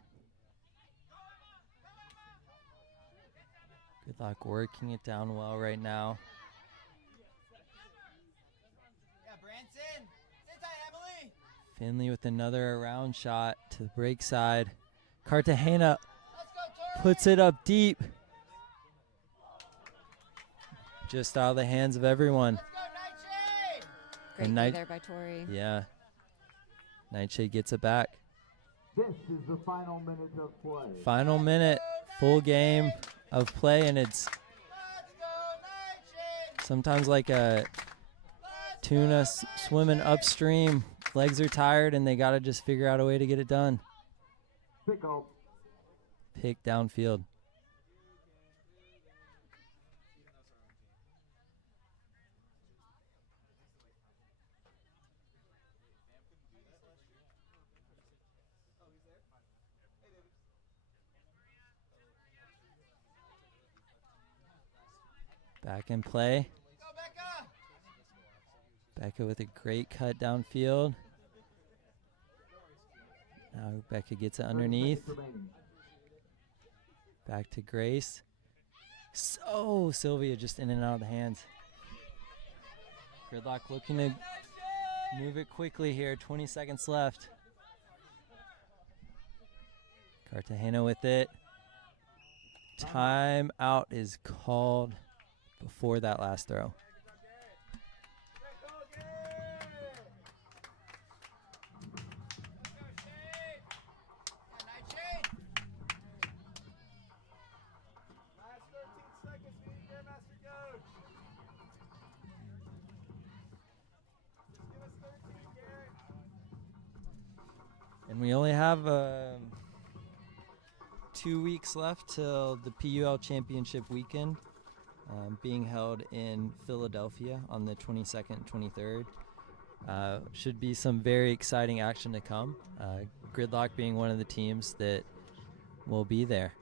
Gridlock working it down well right now. Yeah, Branson! Sit tight, Emily! Finley with another around shot to the break side. Cartagena Let's go, Tori! puts it up deep. Just out of the hands of everyone. Let's go, Nightshade! Great And play Night- there by Tori. Yeah. Nightshade gets it back. This is the final minute of play. Final minute, full game of play, and it's Let's go, Nightshade! sometimes like a tuna swimming upstream. Legs are tired, and they got to just figure out a way to get it done. Pick up. Pick downfield. Back in play. Go, Becca! Becca with a great cut downfield. Now Becca gets it underneath. Back to Grace. So Sylvia just in and out of the hands. Gridlock looking to move it quickly here. 20 seconds left. Cartagena with it. Timeout is called before that last throw. And we only have 2 weeks left till the PUL Championship weekend, being held in Philadelphia on the 22nd, 23rd. Should be some very exciting action to come. Gridlock being one of the teams that will be there.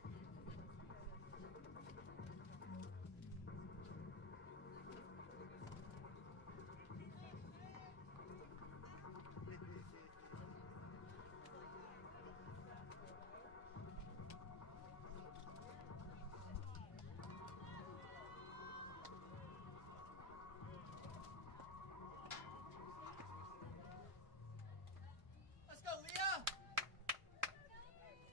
Let's go, Leah!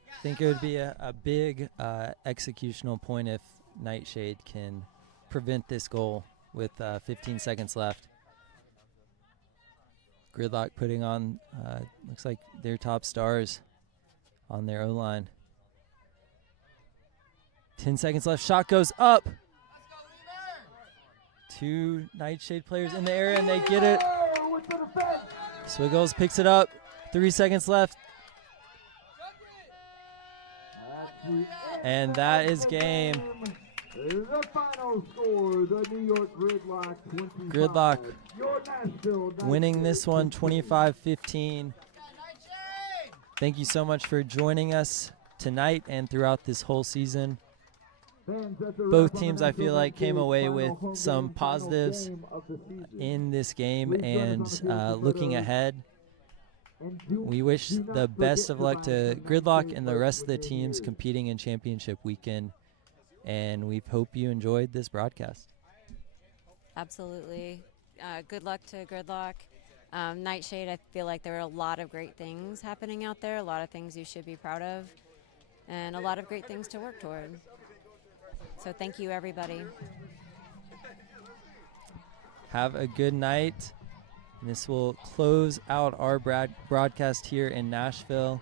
I think it would be a big executional point if Nightshade can prevent this goal with 15 seconds left. Gridlock putting on, looks like their top stars on their O-line. 10 seconds left. Shot goes up. Two Nightshade players in the air, and they get it. Swiggles picks it up. 3 seconds left. And that is game. The final score, the New York Gridlock 25. Gridlock Your Nashville winning this one 25-15. Thank you so much for joining us tonight and throughout this whole season. Both teams, I feel like, came away with some positives in this game, and looking ahead, we wish the best of luck to Gridlock and the rest of the teams competing in championship weekend, and we hope you enjoyed this broadcast. Absolutely. Good luck to Gridlock. Nightshade, I feel like there are a lot of great things happening out there, a lot of things you should be proud of, and a lot of great things to work toward. So thank you, everybody. Have a good night. And this will close out our broadcast here in Nashville.